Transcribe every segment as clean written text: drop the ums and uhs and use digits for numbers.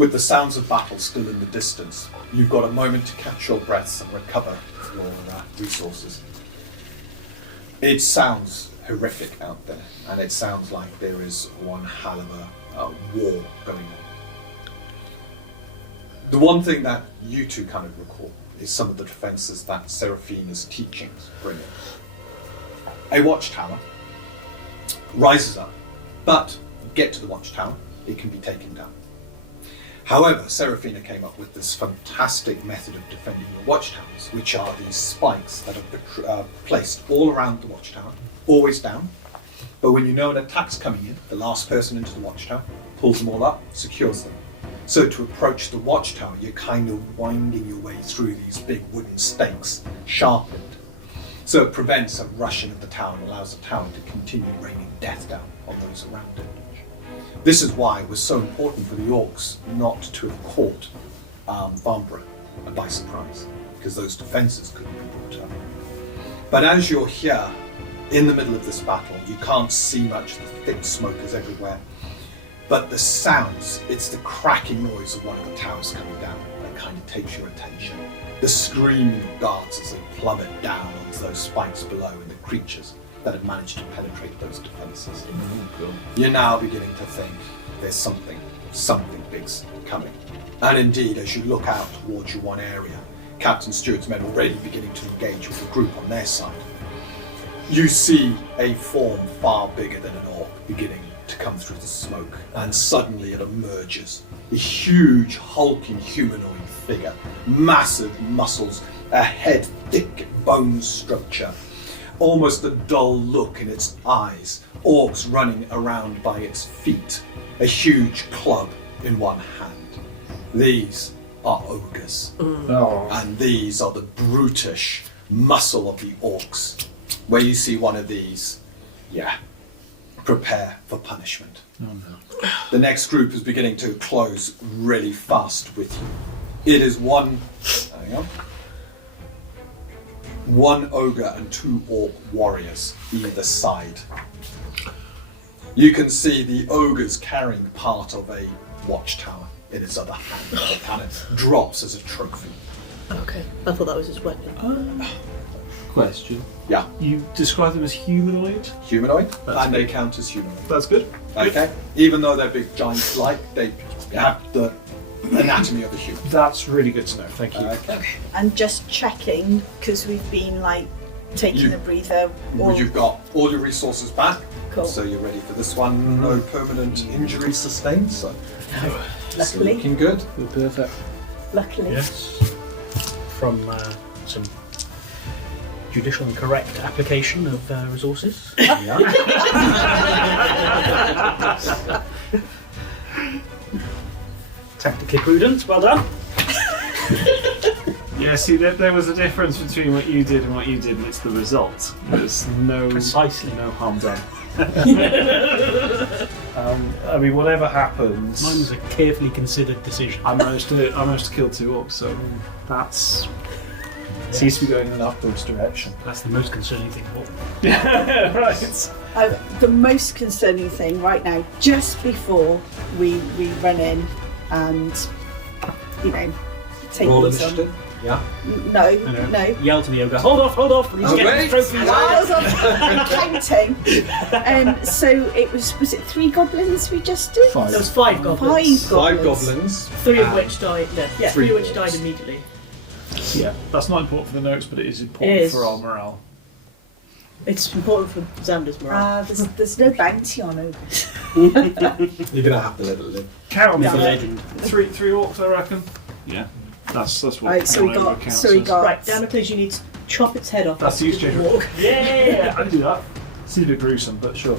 With the sounds of battle still in the distance, you've got a moment to catch your breaths and recover your resources. It sounds horrific out there, and it sounds like there is one hell of a war going on. The one thing that you two kind of recall is some of the defenses that Seraphina's teachings bring in. A watchtower rises up, but get to the watchtower, it can be taken down. However, Seraphina came up with this fantastic method of defending the watchtowers, which are these spikes that are placed all around the watchtower, always down. But when you know an attack's coming in, the last person into the watchtower pulls them all up, secures them. So to approach the watchtower, you're kind of winding your way through these big wooden stakes, sharpened. So it prevents a rush into the tower and allows the tower to continue raining death down on those around it. This is why it was so important for the orcs not to have caught Farnborough by surprise, because those defences couldn't be brought up. But as you're here, in the middle of this battle, you can't see much, the thick smoke is everywhere. But the sounds, it's the cracking noise of one of the towers coming down that kind of takes your attention. The screaming of guards as they plummet down onto those spikes below, and the creatures that have managed to penetrate those defences. Cool. You're now beginning to think there's something big's coming. And indeed, as you look out towards your one area, Captain Stewart's men already beginning to engage with the group on their side. You see a form far bigger than an orc beginning to come through the smoke, and suddenly it emerges. A huge, hulking humanoid figure, massive muscles, a head, thick bone structure, almost a dull look in its eyes, orcs running around by its feet, a huge club in one hand. These are ogres, and these are the brutish muscle of the orcs. Where you see one of these, prepare for punishment. Oh no. The next group is beginning to close really fast with you. It is one ogre and 2 orc warriors either side. You can see the ogre's carrying part of a watchtower in his other hand. It kind of drops as a trophy. Okay, I thought that was his weapon. Question. Yeah. You describe them as humanoid? Humanoid, That's and good. they count as humanoid. That's good. Okay? Even though they're big giants-like, they have the anatomy of a human. That's really good to know. Thank you. Okay. And just checking, because we've been taking a breather. Well, you've got all your resources back, Cool. so you're ready for this one. No permanent injury sustained, so it's Luckily. looking good. You're perfect. Luckily. Yes. From some judicial and correct application of resources. Tactically prudent, well done. Yeah, see, there was a difference between what you did and what you did, and it's the result. There's Precisely. no harm done. I mean, whatever happens, Mine was a carefully considered decision. I managed to kill 2 orcs, so that's seems to be going in an upwards direction. That's the most concerning thing of all. Yeah, right. The most concerning thing right now, just before we run in and, take Roll these on. initiative. Yeah. No. Yell to the ogre, hold off, please get wait. the trophies. I'm counting. So was it 3 goblins we just did? 5. There was 5 goblins. 5 goblins. 3 of which died. No, Yeah. 3 of which Three died orcs. immediately. Yeah, that's not important for the notes, but it is important It is. for our morale. It's important for Xander's morale. There's no bounty on ogres. You're going to have to let it live. Count on It's a that. legend. 3 orcs, I reckon. Yeah, that's what. Right, so we one ogre got. counts So we as. got. Right, Damocles, you need to chop its head off. That's the use Walk. change. Yeah, I can do that. Seems a bit gruesome, but sure.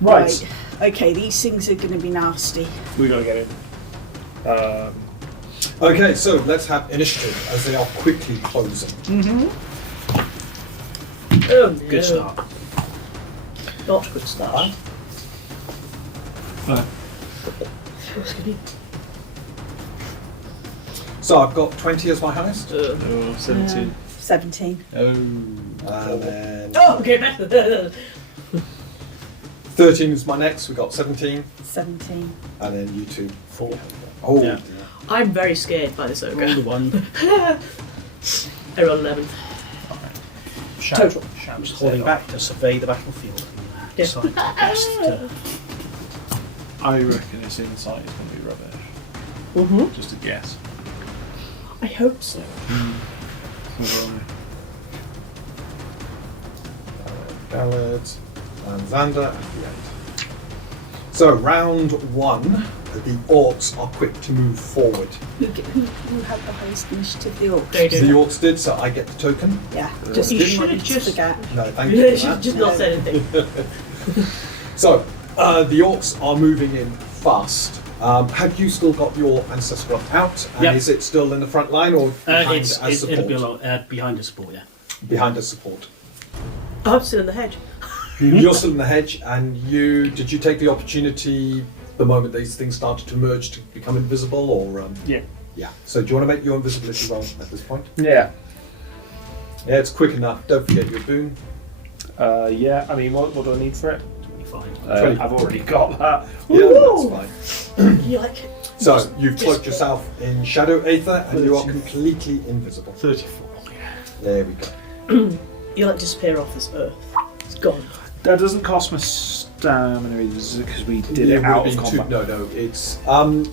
Right, Okay, these things are going to be nasty. we gotta get in. Okay, so let's have initiative as they are quickly closing. Oh, no. Good start. Not good start. Uh, What's gonna be? So I've got 20 as my highest. 17. 17. Oh. And then Oh, okay, better. 13 is my next. We got 17, 17. and then you two. 4. Oh, Yeah. I'm very scared by this ogre. Roll the 1. I rolled 11. Total. I'm just holding back to survey the battlefield and Yeah. decide best to... I reckon its insight is going to be rubbish. Mm-hmm. Just a guess. I hope so. Ballads and Xander at the end. So round 1, the orcs are quick to move forward. Who had the highest initiative? The orcs. They do. The orcs did, so I get the token. Yeah. Just, you didn't should want have me just... Forget. No, thank You you for should that. just not said anything. So, the orcs are moving in fast. Have you still got your ancestral out? And Yep. is it still in the front line or behind as support? It'll be behind the support, yeah. Behind as support. I'm still in the hedge. You're still in the hedge, and did you take the opportunity the moment these things started to merge to become invisible, or Yeah. yeah? So do you want to make your invisibility roll at this point? Yeah. Yeah, it's quick enough. Don't forget your boon. Yeah, I mean, what do I need for it? 25. I've already got that. Yeah, that's fine. You like it? So you've cloaked yourself in shadow aether, and you are completely invisible. 34. There we go. You like disappear off this earth. It's gone. That doesn't cost me stamina because we did it would out have of been combat. No, it's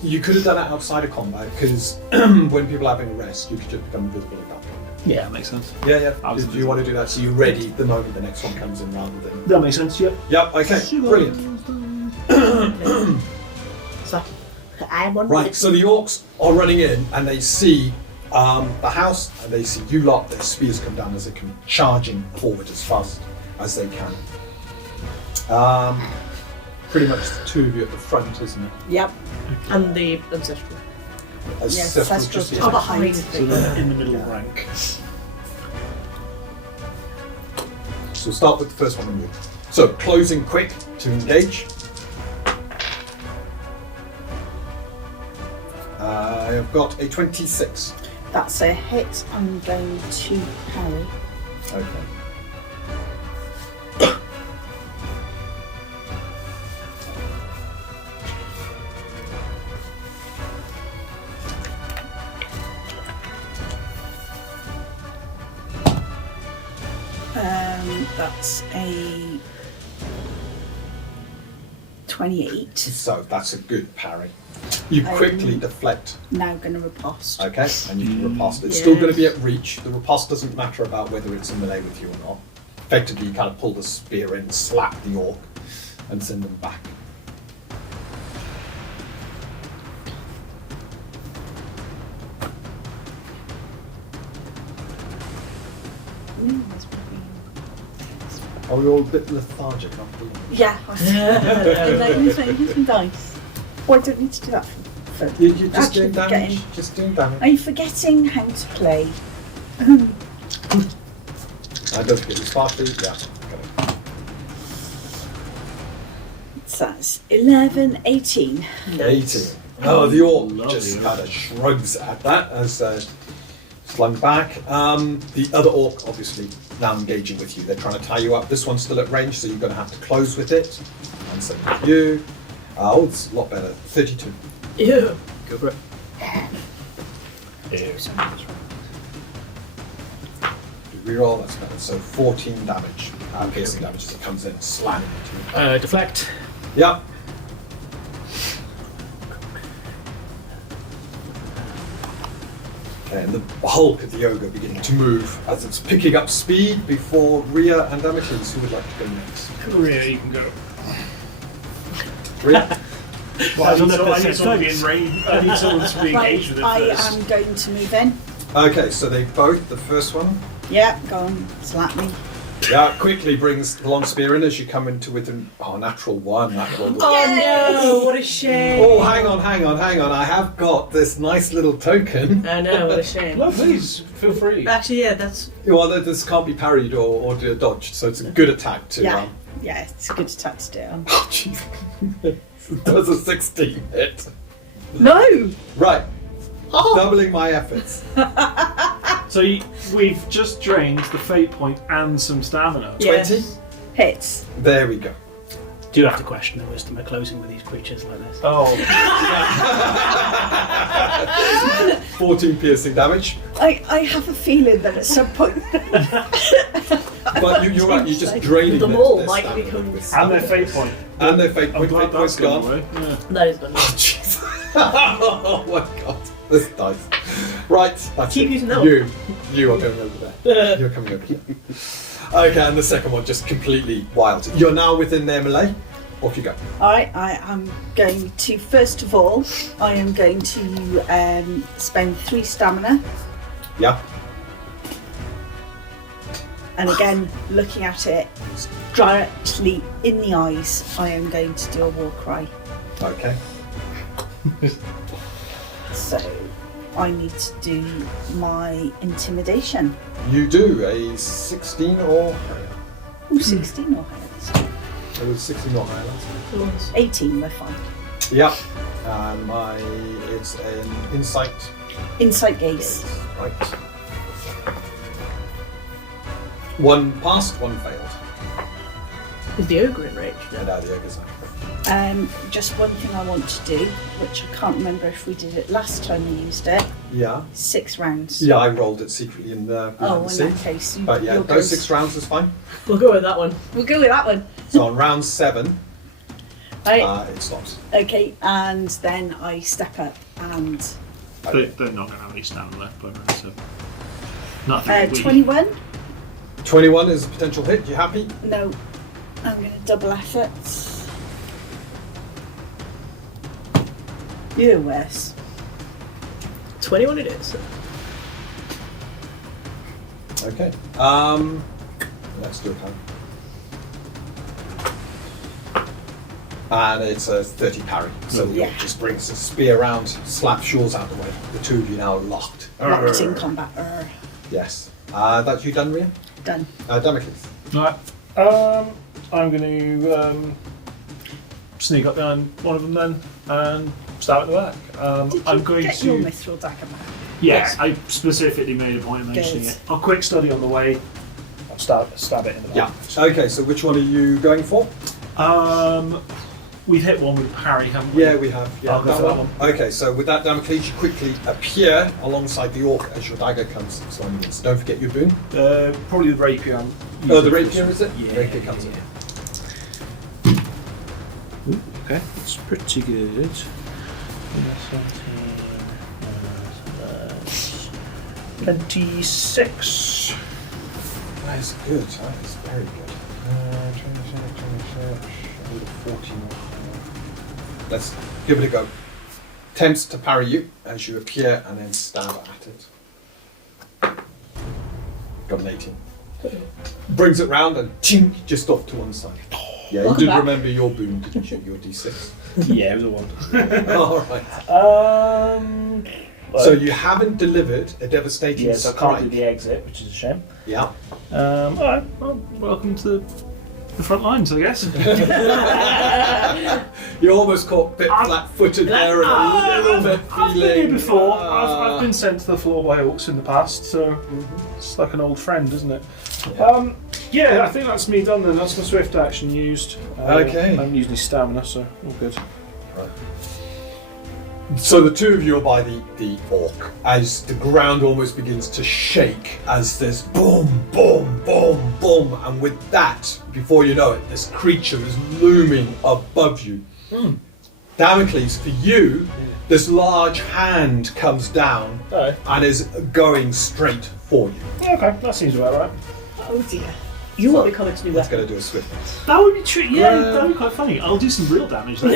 you could have done it outside of combat because when people are having a rest, you could just become invisible at that point. Yeah, that makes sense. Yeah. I was Do you want to do that so you're ready the moment the next one comes in rather than? That makes sense, yep. Yep. Okay. Brilliant. So, I'm on Right. So the orcs are running in and they see the house and they see you lot. Their spears come down as they come charging forward as fast as they can. Pretty much the two of you at the front, isn't it? Yep. And the ancestral. Yes, Ancestral that's just just here. behind. So they're in the middle rank. So we'll start with the first one on you. So closing quick to engage. I've got a 26. That's a hit. I'm going to parry. Okay. That's a 28. So that's a good parry. You quickly deflect, Now going to riposte. okay, and you can riposte. It's still going to be at reach. The riposte doesn't matter about whether it's in melee with you or not. Effectively, you kind of pull the spear in, slap the orc, and send them back. Are we all a bit lethargic after lunch? Yeah. Here's some dice. Oh, I don't need to do that for You're just actually doing damage. getting. Just doing damage. Are you forgetting how to play? And don't forget the sparkly. Yeah. Got it. So that's 11, 18. 18. Oh, the orc Lovely. just kind of shrugs at that as slung back. The other orc, obviously, now engaging with you. They're trying to tie you up. This one's still at range, so you're going to have to close with it. And same with you. Oh, it's a lot better. 32. Ew. Go for it. Reroll, that's better. So 14 damage. Piercing damage as it comes in, slamming into you. Deflect. Yep. Okay, and the hulk of the ogre beginning to move as it's picking up speed before Rhea and Damocles. Who would like to go next? Korea, you can go. Rhea? Well, That's I on need the someone to be in range. I need someone to be engaged with it I first. am going to move in. Okay, so they both, the first one, Yeah, go on, slap me. quickly brings the long spear in as you come into with an natural one. That rolled. Oh no, what a shame. Oh, hang on. I have got this nice little token. I know, what a shame. No, please, feel free. Actually, yeah, that's... Well, this can't be parried or dodged, so it's a good attack to. Yeah, yeah, it's a good attack to do it on. Oh, jeez. Does a 16 hit? No! Right. Doubling my efforts. So we've just drained the fate point and some stamina. Yes. 20? Hits. There we go. Do have to question the wisdom of closing with these creatures like this. Oh, 14 piercing damage. I have a feeling that at some point. But you're right, you're just draining Them their- all their might stamina become- with and their stamina. fate point. And their fate I'm point. glad Fate point's that's gone gone. away. Yeah. That is good. Oh, jeez. Oh my god. This dice. Right, that's Keep it. using that one. You are going over there. You're coming over here. Okay, and the second one just completely wild. You're now within their melee. Off you go. Alright, I am going to, first of all, I am going to spend 3 stamina. Yeah. And again, looking at it directly in the eyes, I am going to do a war cry. Okay. So I need to do my intimidation. You do a 16 or higher. Ooh, 16 or higher this time. It was 16 or higher last time. 18, we're fine. Yeah. And it's an insight Insight gaze. gaze. Right. 1 passed, 1 failed. Is the ogre in range? And No. now the ogre's out. Just one thing I want to do, which I can't remember if we did it last time we used it. Yeah. 6 rounds. Yeah, I rolled it secretly in the Oh, behind in the that scenes. case, But yeah, you'll those go- 6 rounds is fine. We'll go with that one. We'll go with that one. So on round 7, Right. it stops. Okay, and then I step up and They're not going to have any stamina left by round 7. Nothing. 21. 21 is a potential hit. You happy? No, I'm going to double effort. You're worse. 21 it is. Okay. Let's do it. And it's a 30 parry. So the Yeah. orc just brings his spear around, slaps yours out of the way. The two of you now are locked. Locked in combat. Yes. That's you done, Ria? Done. Damocles. Right. I'm going to sneak up behind one of them then and stab at the back. Did you I'm going get to. your mithril dagger back? Yes, I specifically made a point of mentioning Good. it. I'll quick study on the way. I'll stab it in the Yeah. back. Okay, so which one are you going for? We've hit one with parry, haven't we? Yeah, we have. Yeah, I'll go for that one. Okay, so with that Damocles, you quickly appear alongside the orc as your dagger comes slamming in. So don't forget your boon. Probably the rapier. Oh, the rapier, is it? Yeah. Rapier comes in. Ooh, okay, that's pretty good. 26. That is good. That is very good. 14. Let's give it a go. Attempts to parry you as you appear and then stab at it. Got an 18. Brings it round and chink, just off to one side. Yeah, you Welcome did back. remember your boon, didn't you? Your d6. Yeah, it was a 1. Alright. So you haven't delivered a devastating Yes, I can't do strike. the exit, which is a shame. Yeah. Alright, well, welcome to the front lines, I guess. You almost caught a bit flat-footed there and a little bit I've been here feeling. before. I've been sent to the floor by orcs in the past, so it's like an old friend, isn't it? Yeah, I think that's me done then. That's my swift action used. Okay. I haven't used any stamina, so all good. So the two of you are by the orc as the ground almost begins to shake as there's boom, boom, boom, boom, and with that, before you know it, this creature is looming above you. Damocles, for you, this large hand comes down Okay. and is going straight for you. Okay, that seems about right. Oh dear. You won't be coming to new It's weapon. going to do a swift. That would be true. Yeah, that would be quite funny. I'll do some real damage then.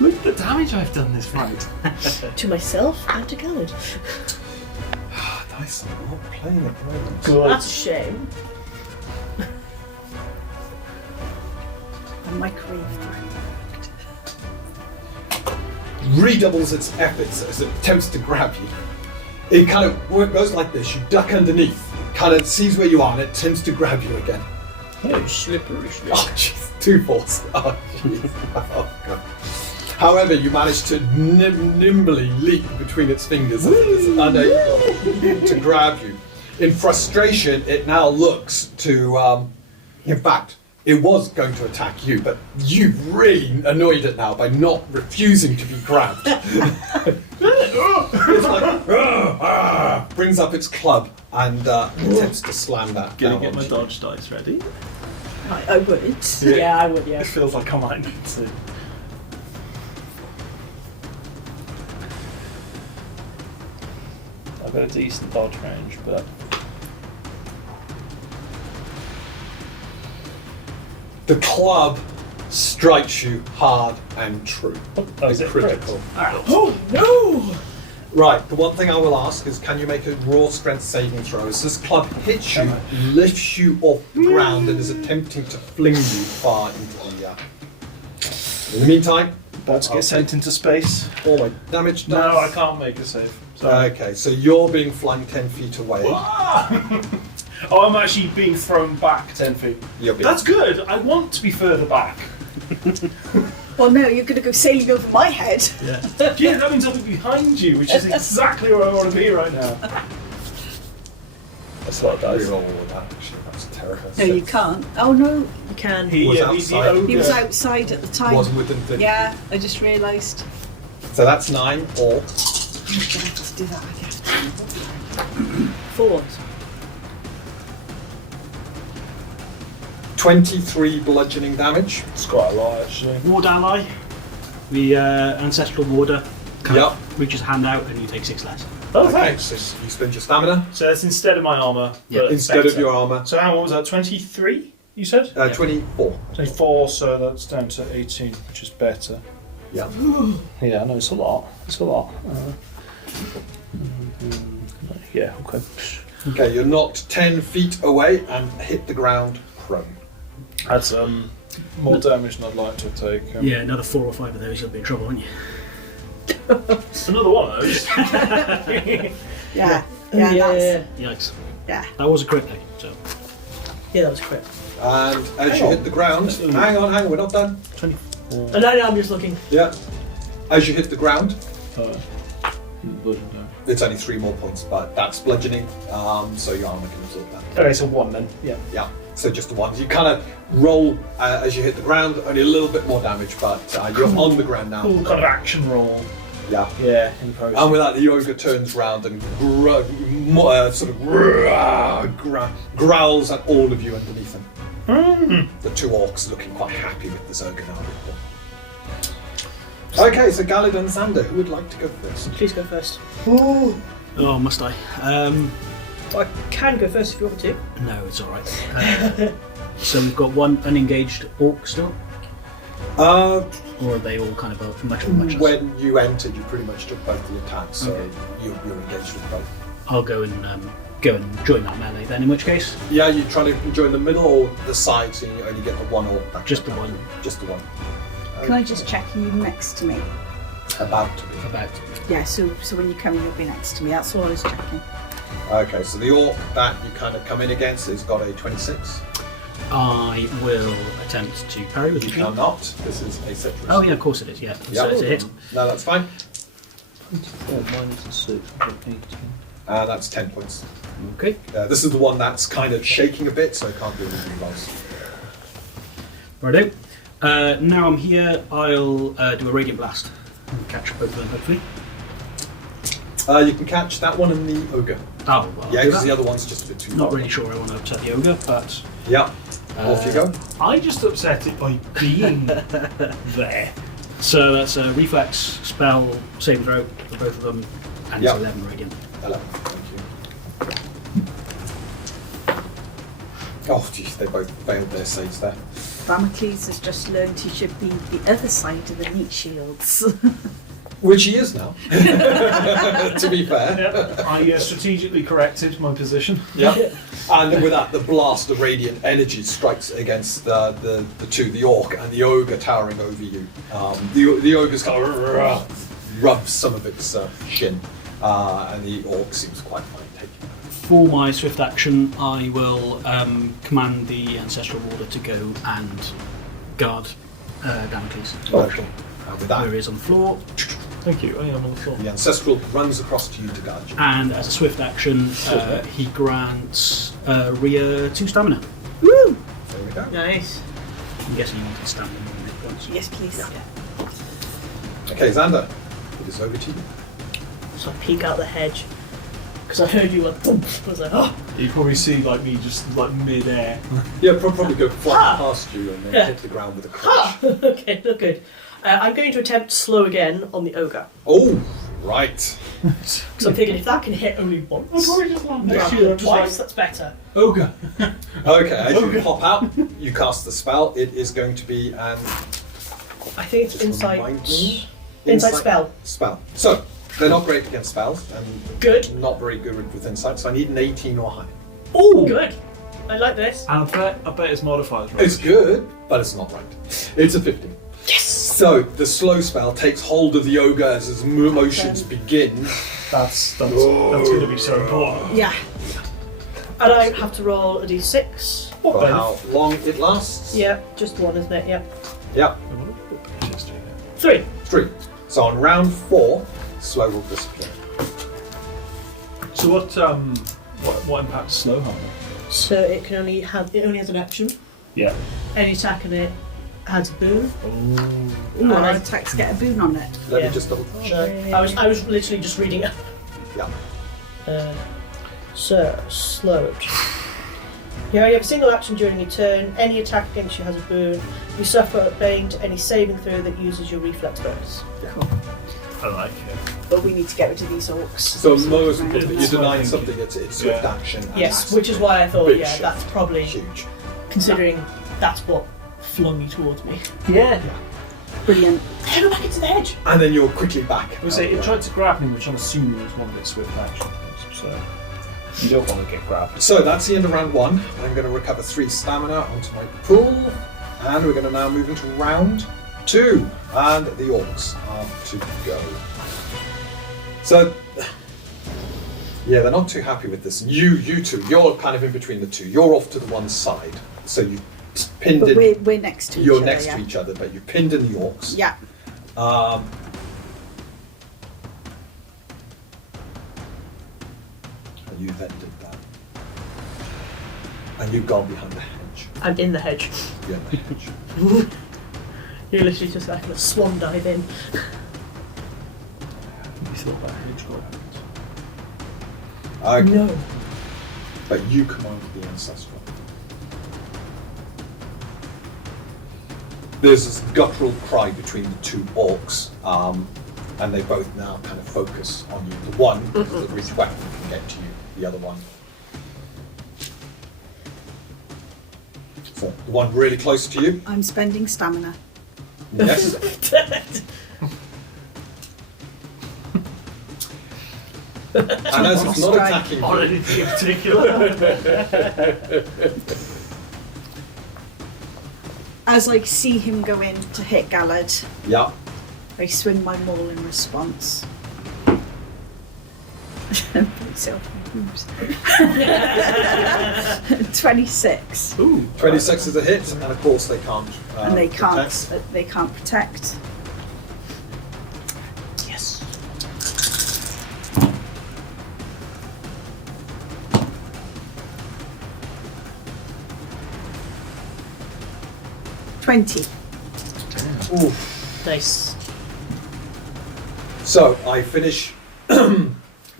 Look at the damage I've done this fight. To myself and to Khaled. Dice are not playing at the moment. Good. That's a shame. A microwave Redoubles its efforts as it attempts to grab you. It kind of goes like this. You duck underneath, kind of sees where you are, and it attempts to grab you again. Oh, slippery. Oh, jeez. 2 falls. Oh, jeez. Oh, God. However, you manage to nimbly leap between its fingers as it is unable to grab you. In frustration, it now looks to, in fact, it was going to attack you, but you've really annoyed it now by not refusing to be grabbed. It's like, brings up its club and attempts to slam that Gonna down. get my onto you. dodge dice ready. I would. Yeah, I would, yeah. It feels like I might need to. I've got a decent dodge range, but The club strikes you hard and true. is it critical. Oh no! Right, the one thing I will ask is, can you make a raw strength saving throw? As this club hits you, lifts you off the ground, and is attempting to fling you far into the In the meantime, about to get sent into space. all my damage done. No, I can't make a save. Sorry. Okay, so you're being flung 10 feet away. Oh, I'm actually being thrown back 10 feet. You're being That's good. I want to be further back. Well, no, you're going to go sailing over my head. Yeah, that means I'll be behind you, which is exactly where I want to be right now. That's a lot of dice. reroll all of that. Actually, that's terrible. No, you can't. Oh no, You can. He, Was he's the outside. ogre. he was outside at the time. Wasn't within 30. Yeah, I just realised. So that's 9 or I'm going to have to do that again. 4. 23 bludgeoning damage. It's quite a lot, actually. Ward ally. The ancestral warder Yep. reaches a hand out and you take 6 less. Oh, Okay, thanks. so you spend your stamina So that's instead of my armour. Yeah, but instead better. of your armor. So what was that, 23, you said? 24. 24, so that's down to 18, which is better. Yeah. Yeah, no, it's a lot. It's a lot. Yeah, okay. Okay, you're knocked 10 feet away and hit the ground prone. That's more damage than I'd like to take. Yeah, another 4 or 5 of those, you'll be in trouble, won't you? Another one of those. Yeah, Yeah, that's, Yikes. yeah. That was a crit though, so. Yeah, that was correct. And as you hit the ground, hang on, we're not done. 24. Oh, no, I'm just looking. Yeah. As you hit the ground, Bludgeon down. it's only 3 more points, but that's bludgeoning, so your armor can absorb that. Okay, so 1 then. Yeah. Yeah, so just the ones. You kind of roll as you hit the ground, only a little bit more damage, but you're on the ground now. Cool kind of action roll. Yeah. Yeah, in process. And with that, the ogre turns round and growls at all of you underneath him. The 2 orcs looking quite happy with this ogre now. Okay, so Galid and Xander, who would like to go first? Please go first. Oh, must I? I can go first if you want me to. No, it's alright. So we've got 1 unengaged orc still? Or are they all kind of much less? When you entered, you pretty much took both the attacks, so Okay. you're engaged with both. I'll go and join that melee then, in which case? Yeah, you trying to join the middle or the side, so you only get the 1 orc back. Just the 1. Just the 1. Can I just check you next to me? About to be. About. Yeah, so when you come in, you'll be next to me. That's all I was checking. Okay, so the orc that you kind of come in against has got a 26. I will attempt to parry with You you. cannot. This is a citrus. Oh yeah, of course it is, yeah. Yeah. So it's a hit. No, that's fine. 4 minus the 6, 18. That's 10 points. Okay. This is the one that's kind of shaking a bit, so I can't do anything else. Righto. Now I'm here, I'll do a Radiant Blast and catch both of them, hopefully. You can catch that one and the ogre. Oh, well. Yeah, I'll do because the that. other one's just a bit too Not far. really sure I want to upset the ogre, but Yeah. Off you go. I just upset it by being there. so that's a reflex spell saving throw for both of them, and Yep. it's 11 radiant. 11. Thank you. Oh, geez, they both failed their saves there. Damocles has just learned he should be the other side of the meat shields. Which he is now, to be fair. Yep. I strategically corrected my position. Yeah. And with that, the blast of radiant energy strikes against the 2, the orc and the ogre towering over you. The ogre's kind of rubs some of its shin, and the orc seems quite fine taking it. For my swift action, I will command the Ancestral Warder to go and guard Damocles. Okay. And with Where he that, is on the floor. Thank you. I am on the floor. the ancestral runs across to you to guard you. And as a swift action, he grants Rhea 2 stamina. Woo! There we go. Nice. I'm guessing you want to stand them on hit points. Yes, please. Okay, Xander, it is over to you. So I peek out the hedge because I heard you like boom. I was like, oh, You probably see like me just like mid-air. Yeah, probably go flying Ha! past you and then Yeah. hit the ground with a ha! crash. Okay, not good. I'm going to attempt slow again on the ogre Oh, right. because I'm thinking if that can hit only once, twice, that's better. Ogre. Okay, as you pop out, you cast the spell. It is going to be an I think it's Just insight. remind me. Insight spell. Spell. So they're not great against spells and Good. not very good with insight. So I need an 18 or higher. Oh, good. I like this. And I bet it's modifiers, right? It's good, but it's not right. It's a 15. Yes. So the slow spell takes hold of the ogre as his motions begin. That's going to be so important. Yeah. And I have to roll a d6. For how long it lasts? Yeah, just one, isn't it? Yeah. Yeah, 3. 3. So on round 4, slow will disappear. So what impacts slow harm? So it only has an action. Yeah. Any attack in it has a boon. Ooh, our attacks get a boon on it. Let Yeah. me just double check. No, I was literally just reading it. Yeah. So slowed. You only have a single action during your turn. Any attack against you has a boon. You suffer at bane to any saving throw that uses your reflex bonus. I like it. But we need to get rid of these orcs. So most important, you're That's what denying I'm thinking. something, it's swift Yeah. action. And Yes, that's which is why I thought, big yeah, shit. that's probably huge. considering that's what flung you towards me. Yeah. Brilliant. Go back into the hedge. And then you're quickly back. I would say it tried to grab me, which I'm assuming was one of its swift actions. So you don't want to get grabbed. So that's the end of round 1. I'm going to recover 3 stamina onto my pool. And we're going to now move into round 2. And the orcs are to go. So, yeah, they're not too happy with this. You two, you're kind of in between the two. You're off to the one side. So you pinned But in. we're next to each You're other. next yeah. to each other, but you pinned in the orcs. Yeah. And you then did that. And you've gone behind the hedge. I'm in the hedge. You're in the hedge. You're literally just like a swan dive in. You thought that hedge got Okay. No. But you commanded the ancestral. There's this guttural cry between the two orcs, and they both now kind of focus on you. The one, with the rich weapon, can get to you. The other one. So the one really close to you. I'm spending stamina. Yes. And as it's not Strike. attacking on you, anything in particular. As I see him go in to hit Gallard, yeah. I swing my maul in response. Myself. Oops. 26. Ooh. 26 is a hit, and of course they can't. And they can't. protect. They can't protect. Yes. $20. Ooh. Nice. So I finish.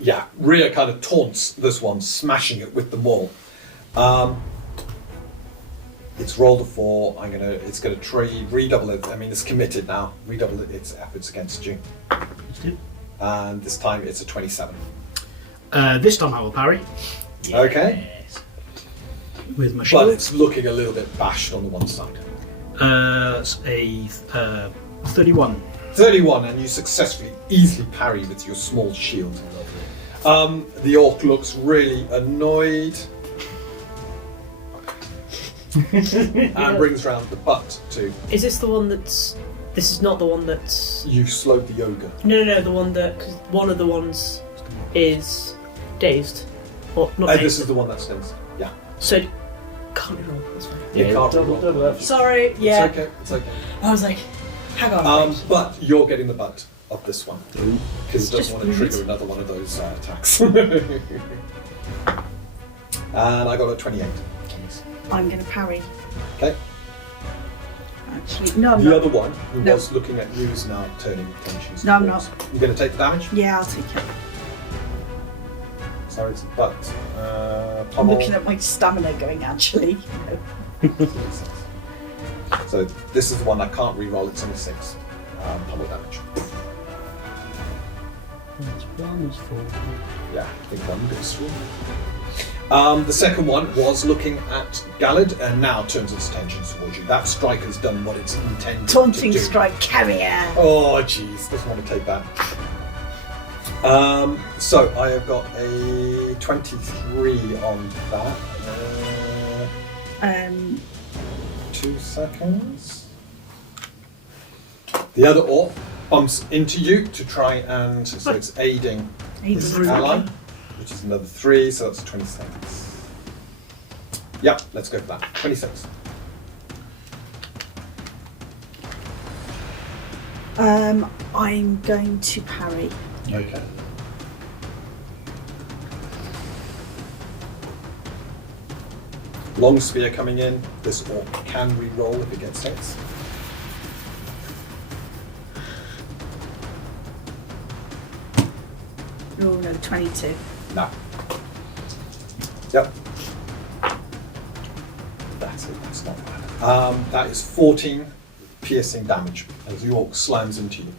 Yeah, Rhea kind of taunts this one, smashing it with the maul. It's rolled a 4. It's gonna redouble it. I mean, it's committed now. Redouble its efforts against you. And this time it's a 27. This time I will parry Okay, with my but shield. it's looking a little bit bashed on the one side. It's a 31. 31, and you successfully, easily parry with your small shield. The orc looks really annoyed. And brings round the butt too. Is this the one that's? This is not the one that's. You slowed the ogre. No, the one that. Cause one of the ones is dazed, or not And dazed. this is the one that stays. Yeah. So can't be wrong. That's fine. You can't double roll. effort. Sorry. Yeah. It's okay. It's okay. I was like, hang on. But you're getting the butt of this one because it doesn't just want to rude. trigger another one of those attacks. And I got a 28. I'm going to parry. Okay. actually. No, I'm The not. other one, who No. was looking at you, is now turning attention to No, I'm yours. You're going to take the damage? Yeah, I'll take it. Sorry, it's but I'm pummel. looking at my stamina going, actually. So this is the one I can't re-roll. It's only 6 pummel damage. Yeah, I think one goes through. The second one was looking at Gallad and now turns its attention towards you. That strike has done what it's intended Taunting to do. strike carrier. Oh, jeez, doesn't want to take that. So I have got a 23 on that. 2 seconds. The other orc bumps into you to try and, so it's aiding his ally, which is another 3, so that's 26. Yep, let's go for that. 26. I'm going to parry. Okay. Long spear coming in. This orc can re-roll if it gets hits. Oh no, 22. No. Yep. That's it. That's not bad. That is 14 piercing damage as the orc slams into you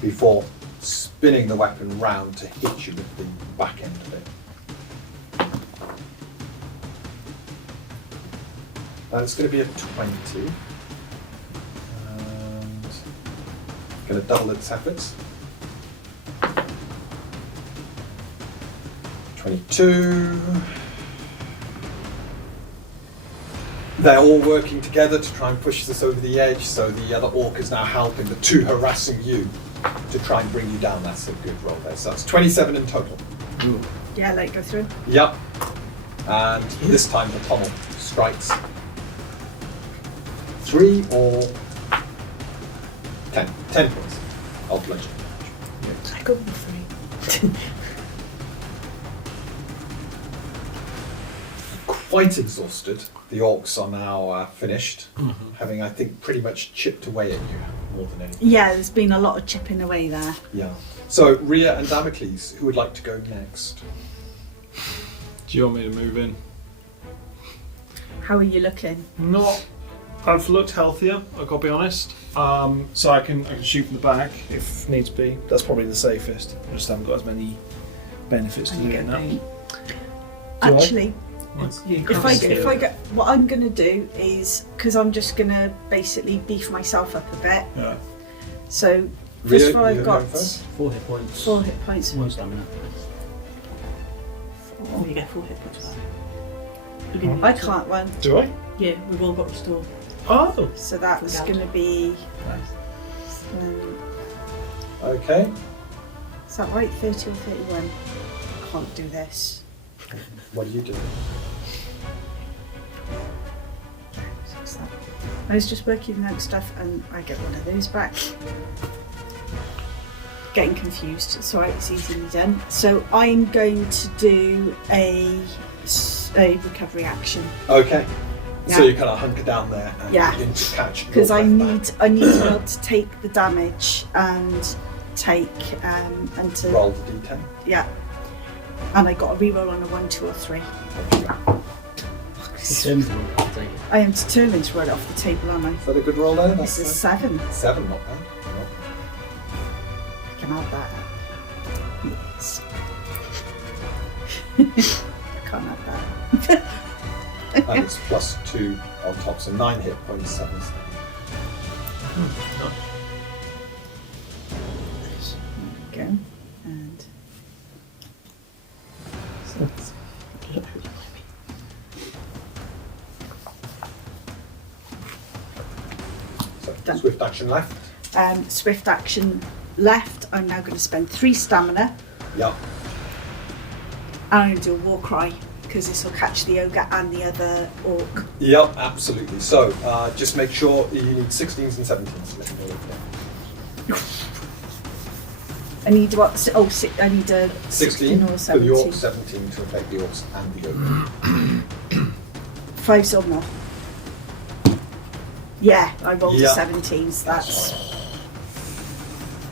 before spinning the weapon round to hit you with the back end of it. It's going to be a 20. And going to double its efforts. 22. They're all working together to try and push this over the edge, so the other orc is now helping the two harassing you to try and bring you down. That's a good roll there. So that's 27 in total. Ooh. Yeah, let it go through. Yep. And this time the pommel strikes 3 or 10. 10 points of bludgeoning damage. I go with 3. Quite exhausted. The orcs are now finished, having, I think, pretty much chipped away at you more than anything. Yeah, there's been a lot of chipping away there. Yeah. So, Rhea and Damocles, who would like to go next? Do you want me to move in? How are you looking? Not. I've looked healthier. I've got to be honest. So I can shoot from the back if needs be. That's probably the safest. I just haven't got as many benefits to doing that. Actually, Yeah, if I go, what I'm going to do is, because I'm just going to basically beef myself up a bit. Yeah. So, Rhea, first of all, I've you're got going first? 4 hit points. 4 hit points. 1 stamina. Oh, you get 4 hit points back. I can't one. Do I? Yeah, we've all got restore. Oh. So that's From going to be. Okay. Is that right? 30 or 31? I can't do this. What are you doing? What's that? I was just working out stuff and I get one of those back. Getting confused. It's alright, it's easily done. So I'm going to do a recovery action. Okay. So Yeah. you kind of hunker down there and Yeah. begin to catch your Because I breath back. need to be able to take the damage and take and to Roll the d10. yeah. And I got a reroll on a 1, 2, or 3. I'll take it. I am determined to roll it off the table, aren't I? Is that a good roll there? This is 7. 7, not bad. I can add that. Yes. I can't add that. And it's +2 on top, so 9 hit points, 7 stamina. There we go. And So Done. swift action left. swift action left. I'm now going to spend 3 stamina. Yep. And I'm going to do a war cry because this will catch the ogre and the other orc. Yep, absolutely. So just make sure you need 16s and 17s. Let me know if I need what? Oh, I need a 16 or for the 17. orcs, 17 to affect the orcs and the ogre. 5 or more. Yeah, I rolled Yeah. a 17, so that's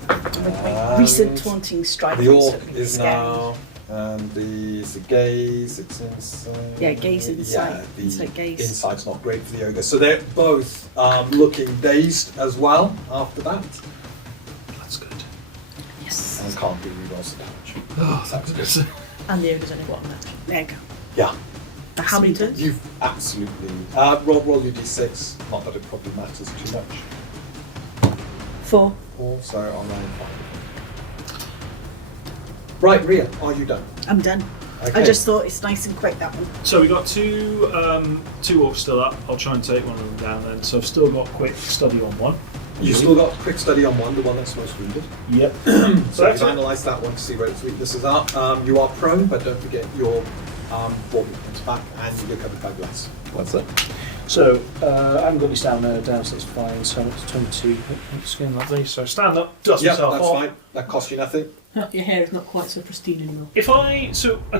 my recent taunting strike. The orc recently is scary. now, and the gaze, it's inside. Yeah, gaze inside. Yeah, the Inside gaze. inside's not great for the ogre. So they're both looking dazed as well after that. That's good. Yes. And can't do rerolls of damage. Oh, That's good. And the ogre's only one match. There you go. Yeah, How many turns? you've absolutely. Roll your d6. Not that it probably matters too much. 4. Also on round 5. Right, Rhea, are you done? I'm done. Okay. I just thought it's nice and quick, that one. So we got two orcs still up. I'll try and take one of them down then. So I've still got quick study on one. You've still got quick study on one, the one that's most wounded. Yep. So that's you've it. analysed that one to see where its weaknesses are. You are prone, but don't forget your body comes back and you're covered by bless. What's that? So I haven't got any stamina down, so it's fine. So it's 22 skin lovely. So stand up, dust Yeah, myself that's off. fine. That costs you nothing. Your hair is not quite so pristine anymore. If I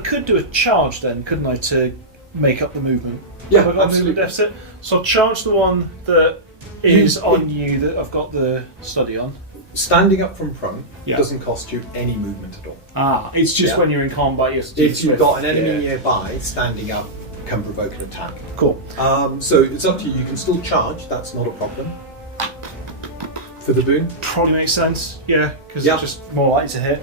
could do a charge then, couldn't I, to make up the movement? Yeah, Have I got a absolutely. movement deficit? So I'll charge the one that is on you that I've got the study on. Standing up from prone Yeah. doesn't cost you any movement at all. Ah, it's just Yeah. when you're in combat. You have to do If you've got an enemy Yeah. nearby, standing up can provoke an attack. Cool. So it's up to you. You can still charge. That's not a problem. For the boon. Probably makes sense. Yeah, because Yeah. it's just more likely to hit.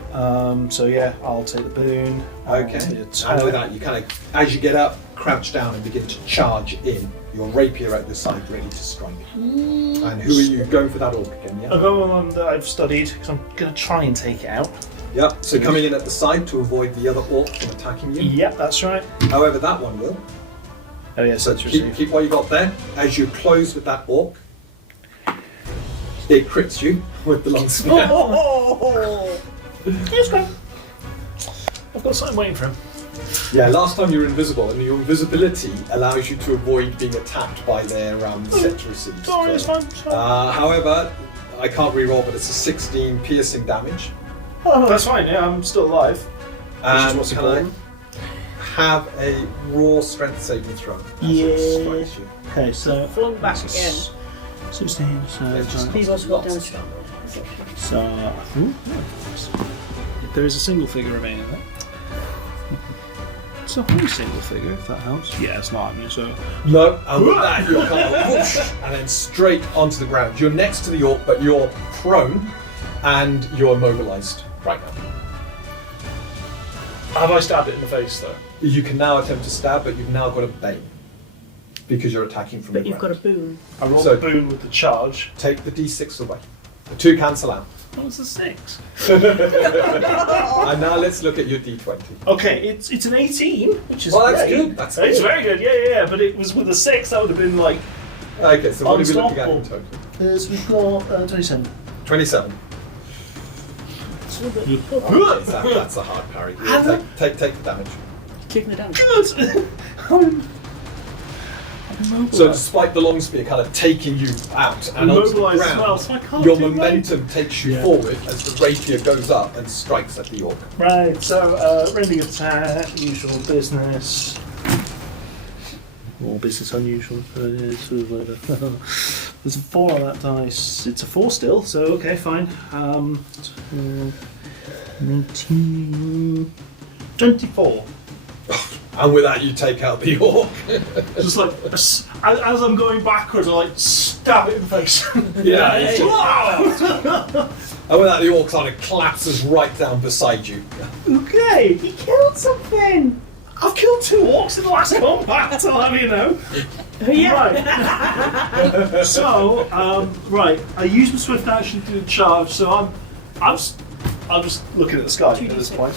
So yeah, I'll take the boon. Okay. And with that, you kind of, as you get up, crouch down and begin to charge in. Your rapier at your side, ready to strike. And who are you going for that orc again? I'll Yeah. go with one that I've studied because I'm going to try and take it out. Yeah. So coming in at the side to avoid the other orc from attacking you. Yep, that's right. However, that one will. Oh yeah, So so it's keep what you got there. As you close with that orc, it crits you with the long spear. It's great. I've got something waiting for him. Yeah, last time you were invisible, and your invisibility allows you to avoid being attacked by their ceteraces. Sorry, it's fine. It's fine. However, I can't re-roll, but it's a 16 piercing damage. That's fine. Yeah, I'm still alive. Which is And what's can I important. have a raw strength saving throw as Yeah. it strikes you? Okay, so Flung back again. 16. It's just He's also got lots. damage. So there is a single figure remaining there. It's a whole single figure, if that helps. Yeah, it's not. I mean, so No, and with that you're kind of whoosh, and then straight onto the ground. You're next to the orc, but you're prone, and you're immobilized right now. have I stabbed it in the face though? You can now attempt to stab, but you've now got a bane because you're attacking from But the you've got ground. a boon. I rolled So- the boon with the charge. Take the d6 away. The 2 cancel out. What was the 6? And now let's look at your d20. Okay, it's an 18, which is Well, that's great. good, that's It's good. very good. Yeah. But it was with a 6. That would have been like. Okay, so what are we looking at in Unstoppable. total? So we've got 27. 27. That's a hard parry. Take the damage. Taking the damage. Good. I'm immobilized. So despite the long spear kind of taking you out and onto the Immobilized as ground, well, so I can't your do momentum takes you Yeah. forward as the rapier goes up and strikes at the orc. Right, so rending attack, usual business. More business unusual. There's a 4 on that dice. It's a 4 still, so okay, fine. 19, 24. And with that, you take out the orc. Just like as I'm going backwards, I like stab it in the face. Yeah, it's just- Wow! And with that, the orc kind of collapses right down beside you. Okay, he killed something. I've killed 2 orcs in the last combat. I'll have you know. Right. So, right. I use my swift action to charge. So I'm just looking at the sky at this point.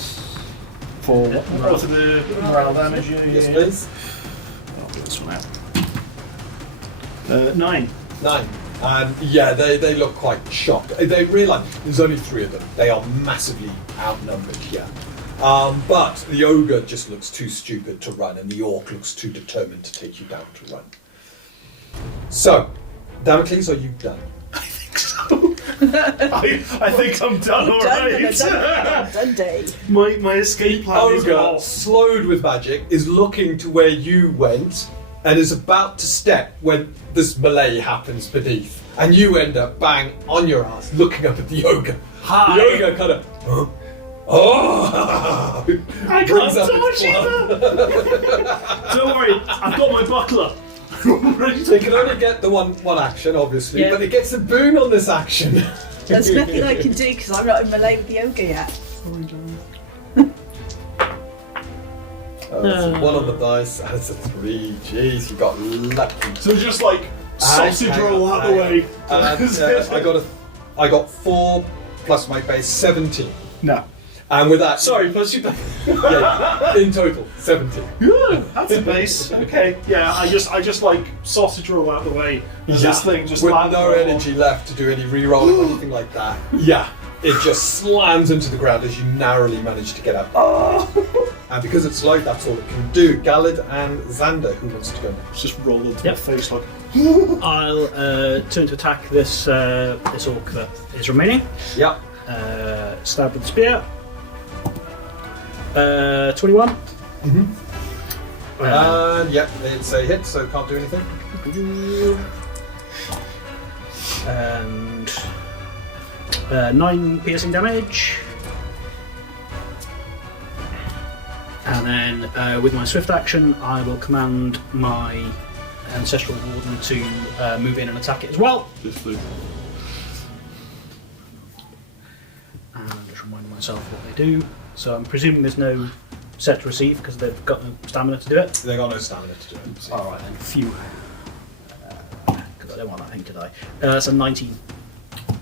For what? For the morale damage. Yes, please. I'll put this one out. 9. 9. And yeah, they look quite shocked. They realise there's only 3 of them. They are massively outnumbered here. But the ogre just looks too stupid to run, and the orc looks too determined to take you down to run. So, Damocles, are you done? I think so. I think I'm done alright. Done day. My escape plan is Ogre, off. slowed with magic, is looking to where you went and is about to step when this melee happens beneath, and you end up bang on your ass, looking up at the ogre. Hi. The ogre kind of, oh, I brings can't up its touch club. Don't worry, I've got my buckler. Ready So you to can only get the one action, obviously, Yeah. but it gets a boon on this action. There's nothing I can do because I'm not in melee with the ogre yet. It's a 1 on the dice, and it's a 3. Jeez, you got lucky. So just like sausage Hang roll on, out the way. I got 4 plus my base, 17. No. And with that, Sorry, plus you. yeah, in total, 17. Yeah, that's a base. Okay. Yeah, I just like sausage roll out the way. As this thing just with lands no right energy left to do any re-rolling or anything like that. Yeah, it just slams into the ground as you narrowly manage to get up. And because it's slow, that's all it can do. Galad and Xander, who wants to go next? on. Just roll into Yep. my face like. I'll turn to attack this orc that is remaining. Yeah. Stab with the spear. 21. And yep, it's a hit, so can't do anything. And 9 piercing damage. And then with my swift action, I will command my ancestral warden to move in and attack it as well. This thing. And I'm just reminding myself what they do. So I'm presuming there's no set to receive because they've got the stamina to do it. They got no stamina to do it. Alright then, phew. Because I don't want that thing to die. That's a 19.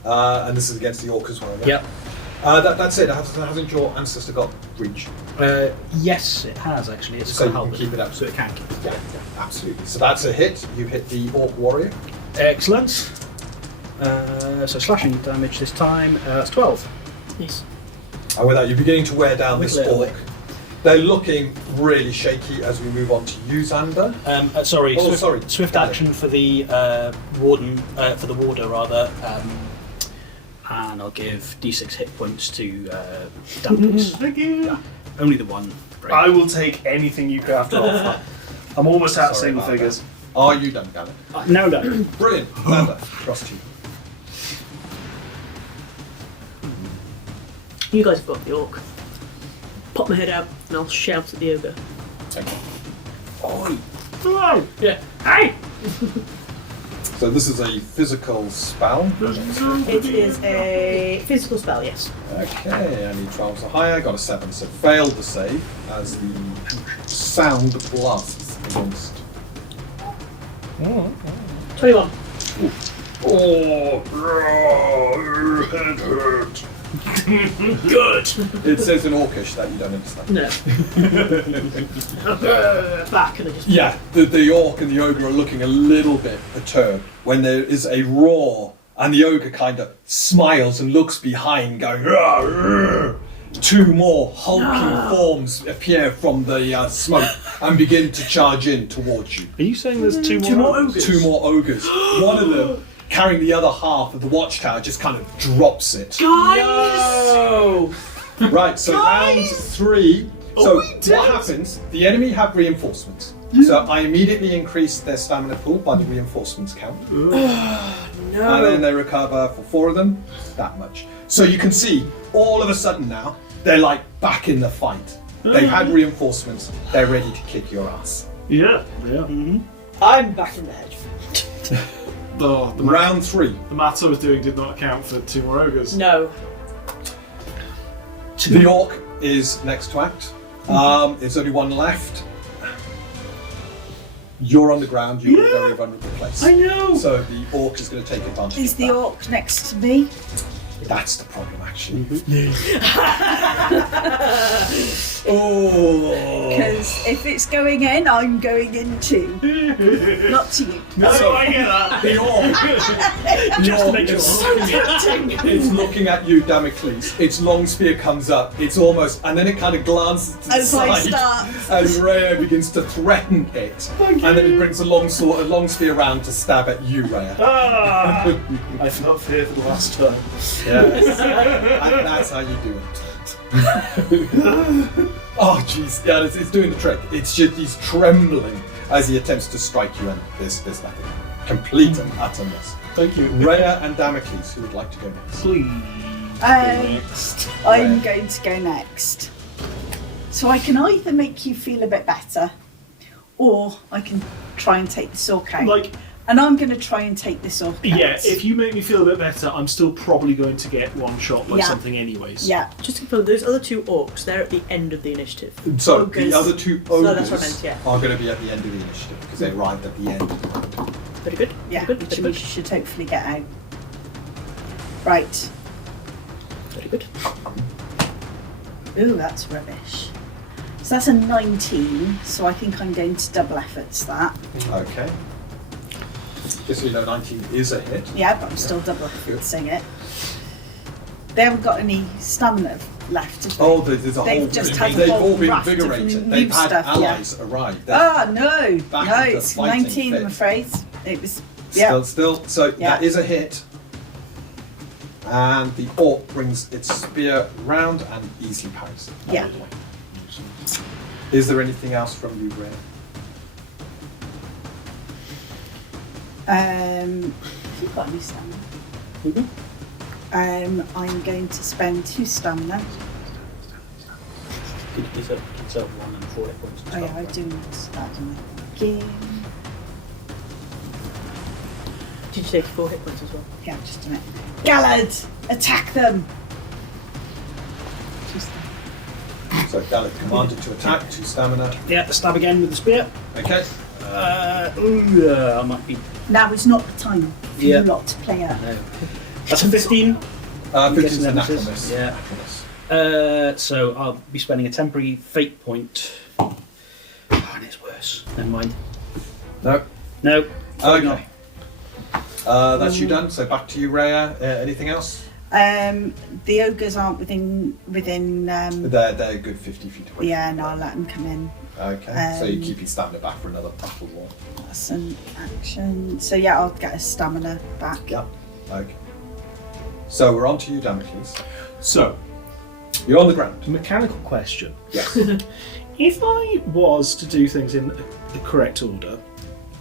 And this is against the orc as well. Yeah? Yep. That's it. Hasn't your ancestor got reach? Yes, it has actually. It's So got you can halberd, keep it up. so it can keep it. Yeah, absolutely. So that's a hit. You hit the orc warrior. Excellent. So slashing damage this time. That's 12. Yes. And with that, you're beginning to wear down this Whittle orc. They're looking really shaky as we move on to you, Xander. Sorry, Oh, swift, sorry. swift Got it. action for the warden, for the warder rather, and I'll give d6 hit points to Dampus. Thank you. Only the one. Break. I will take anything you have to offer. I'm almost out of Sorry single about figures. Are you done, Gavin? No. Brilliant. Xander, trust you. You guys have got the orc. Pop my head out and I'll shout at the ogre. Okay. Oi. Hello! Yeah. Hey! So this is a physical spell. It is a physical spell, yes. Okay, and he 12s or higher, got a 7, so failed the save as the sound blasts against. 21. Oh, head hurt. Good! It says in Orcish that you don't understand. No. Back and I just. Yeah, the orc and the ogre are looking a little bit perturbed when there is a roar and the ogre kind of smiles and looks behind going "Rah, rah." 2 more hulking forms appear from the smoke and begin to charge in towards you. Are you saying there's two more? 2 more ogres. 2 more ogres. One of them, carrying the other half of the watchtower, just kind of drops it. Guys! Right, so round 3. So what happens? The enemy have reinforcements. So I immediately increase their stamina pool by the reinforcements count. And then they recover for 4 of them, that much. So you can see, all of a sudden now, they're like back in the fight. They've had reinforcements, they're ready to kick your ass. Yeah. I'm back in the hedge. The Round 3. the maths I was doing did not account for 2 more ogres. No. The orc is next to act. There's only 1 left. You're on the ground, you're in a very vulnerable place. I know! So the orc is going to take advantage Is of the that. orc next to me? That's the problem, actually. Oh. Because if it's going in, I'm going in too. Not to you. So I get that. the orc, Just to make it it's looking at you, Damocles. Its long spear comes up. It's almost, and then it kind of glances to the As I side start. as Rhea begins to threaten it, and then it brings a long spear round to stab at you, Rhea. Ah, I felt fear for the last time. Yes, and that's how you do it. Oh jeez, yeah, it's doing the trick. It's just he's trembling as he attempts to strike you, and there's nothing. Complete and utter miss. Thank you. Rhea and Damocles, who would like to go next? Please. Next. I'm going to go next. So I can either make you feel a bit better, or I can try and take this orc out. Like, and I'm going to try and take this orc out. yeah, if you make me feel a bit better, I'm still probably going to get one shot by something anyways. Yeah. Just to confirm, those other two orcs, they're at the end of the initiative. So Ogres. the other two So ogres that's what I meant, yeah. are going to be at the end of the initiative because they arrived at the end. Very good. Yeah, Very good. which Very we good. should hopefully get out. Right. Very good. Ooh, that's rubbish. So that's a 19, so I think I'm going to double efforts that. Okay. Just so you know, 19 is a hit. Yeah, but I'm still double effortsing it. They haven't got any stamina left, have they? Oh, there's a They've whole. just had a they've whole all been raft of invigorated. new They've had stuff, allies arrive. They're Ah, no, back no, into it's fighting 19, I'm fit. afraid. It was, yeah. Still. So Yeah. that is a hit. And the orc brings its spear round and easily parries it. Yeah. Is there anything else from you, Ray? Have you got any stamina? I'm going to spend 2 stamina. It's a 1 and 4 hit points. to Oh yeah, start I with. do need to start on my game. Did you take 4 hit points as well? Yeah, just a minute. Gallard, attack them! 2 stamina. So Gallic commanded to attack, 2 stamina. Yeah, stab again with the spear. Okay. I might be. Now is not the time for Yeah. you lot to play out. No. That's a 15. 15 is guessing a that natural misses. miss. Yeah. Natural miss. So I'll be spending a temporary fate point. Oh, and it's worse. Never mind. No. No. probably Okay. That's you done. So back to you, Rhea. Anything else? The ogres aren't within. They're a good 50 feet away. Yeah, no, I'll let them come in. Okay. So you keep your stamina back for another battle war. That's an action. So yeah, I'll get a stamina back. Yeah. Okay. So we're on to you, Damocles. So, You're on the ground. mechanical question. Yes. If I was to do things in the correct order,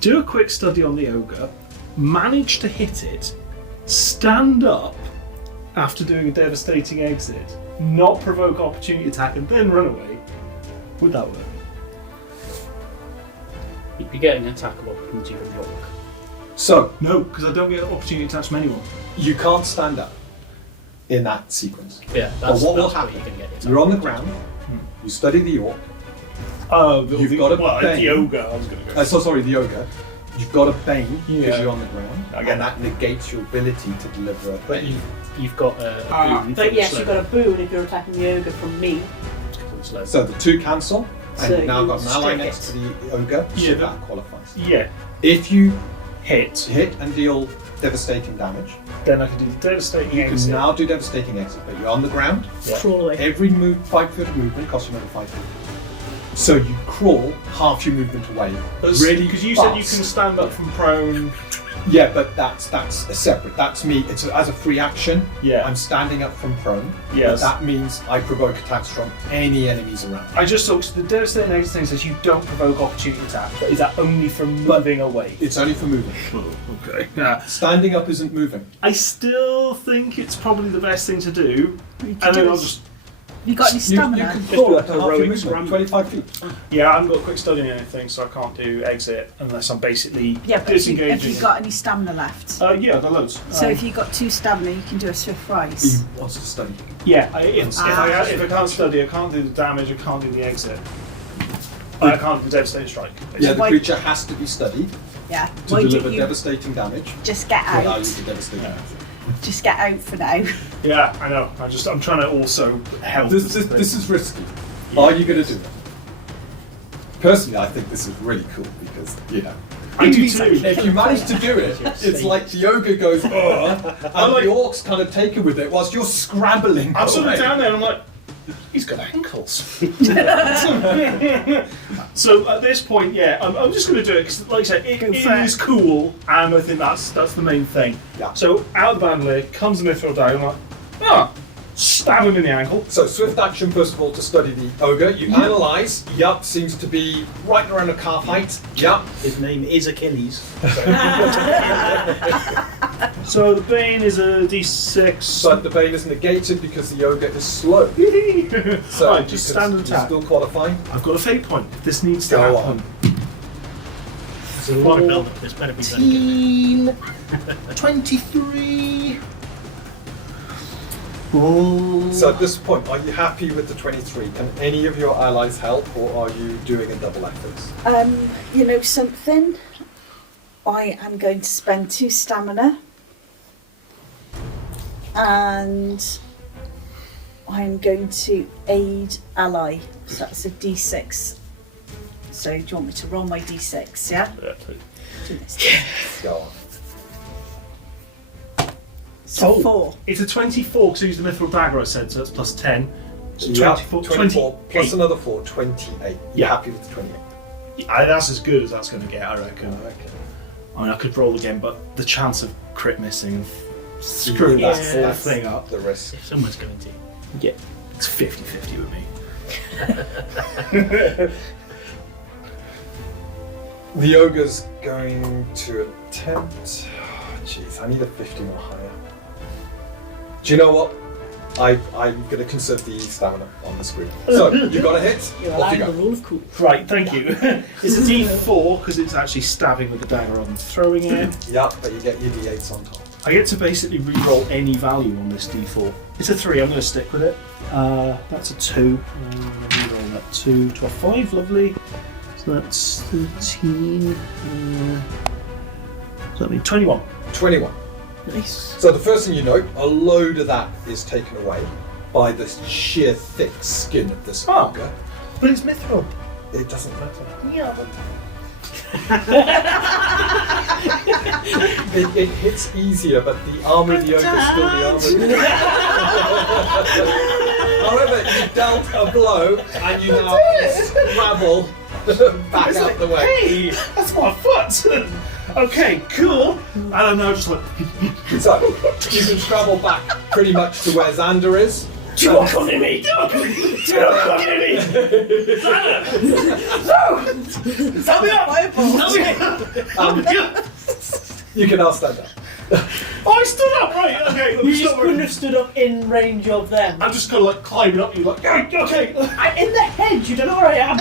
do a quick study on the ogre, manage to hit it, stand up after doing a devastating exit, not provoke opportunity attack, and then run away, would that work? You'd be getting an attack of opportunity from the orc. So No, because I don't get opportunity attacks from anyone. you can't stand up in that sequence. Yeah, But that's what will that's where happen? you can get the attack You're on the of ground. opportunity. You study the orc. Oh, You've got a bane. the ogre. I was going to go. Sorry, the ogre. You've got a bane because Yeah. you're on the ground, I get and that negates your ability to deliver a But bane. you've got a boon. But yes, you've got a boon if you're attacking the ogre from me. Slow. So the 2 cancel, and So you've now you got an ally stick next it. to the ogre, so Yeah, that qualifies. Yeah, If you hit. hit and deal devastating damage, Then I can do the devastating you can exit. now do devastating exit, but you're on the ground. Yeah. Crawl away. Every 5 foot of movement costs you another 5 feet. So you crawl half your movement away. Really Because you said you fast. can stand up from prone. Yeah, but that's a separate. That's me. It's as a free action. Yeah. I'm standing up from prone. Yes. But that means I provoke attacks from any enemies around. I just thought the devastating exit thing says you don't provoke opportunity attack, but is that only from moving away? It's only for moving. Oh, okay. Yeah. Standing up isn't moving. I still think it's probably the best thing to do, You can and do then it. I'll just. Have you got any You stamina? can Just crawl do up a to half your heroic movement, scramble. 25 feet. Yeah, I haven't got quick study or anything, so I can't do exit unless I'm basically Yeah, but have disengaging. you got any stamina left? Yeah, I've got loads. So if you've got 2 stamina, you can do a swift He rise. wants to study. Yeah, if I can't study, I can't do the damage, I can't do the exit. I can't do the devastating strike. Yeah, the Why- creature has to be studied Yeah. to Why deliver don't you devastating damage. just get To allow out? you to devastating damage. Just get out for now. Yeah, I know. I'm trying to also help. This is risky. Are you going to do it? Personally, I think this is really cool because, I do too. if you manage to do it, it's like the ogre goes, and the orcs kind of take it with it whilst you're scrabbling. I'm sort of away. down there and I'm like, he's got ankles. So at this point, yeah, I'm just going to do it because, like I said, it for is cool, and I think that's the main thing. Yeah. So out of the bandolier comes the mithril dagger. I'm like, stab him in the ankle. So swift action first of all to study the ogre. You analyse. Yup, seems to be right around a calf height. Yup. His name is Achilles. So the bane is a d6. But the bane is negated because the ogre is slow. So Right, just standard you attack. still qualify. I've got a fate point. If this needs to Go happen. There's a lot of build up. This better be done. 23. So at this point, are you happy with the 23? Can any of your allies help, or are you doing a double effort? You know something? I am going to spend 2 stamina. And I'm going to aid ally. So that's a d6. So do you want me to roll my d6, yeah? Do this. Go on. So Oh. 4. It's a 24 because I used the mithril dagger I said, so that's plus 10. So Yup, 24, 24 plus 28. another 4, 28. You're Yeah. happy with the 28? That's as good as that's going to get, I reckon. Okay. I mean, I could roll again, but the chance of crit missing and screwing that That's- whole that's thing up. the risk. If someone's going to. Yeah, it's 50-50 with me. The ogre's going to attempt. Jeez, I need a 50 or higher. Do you know what? I'm going to conserve the stamina on the screen. So, you got a hit? You're Off you allowing the go. rule of cool. Right, thank you. It's a d4 because it's actually stabbing with the dagger rather than throwing it. Yeah, but you get your d8s on top. I get to basically re-roll any value on this d4. It's a 3, I'm going to stick with it. That's a 2. Re-roll that 2, 12, 5, lovely. So that's 13. So that means 21. 21. Nice. So the first thing you note, a load of that is taken away by the sheer thick skin of this Oh. ogre. But it's mithril. It doesn't matter. Yeah. It hits easier, but the armour of the ogre is still the armour. However, you dealt a blow and you now scrabble back out the way. Hey, that's my foot. Okay, cool. And I'm now just like, So you can scrabble back pretty much to where Xander is. do not come near me. Do not come near me. Help me up. Help me up. You can now stand up. Oh, I stood up, right? Okay, look, You it's just not working. couldn't have stood up in range of them. I'm just gonna like climbing up you, like, okay. I'm in the hedge, you don't know where I am.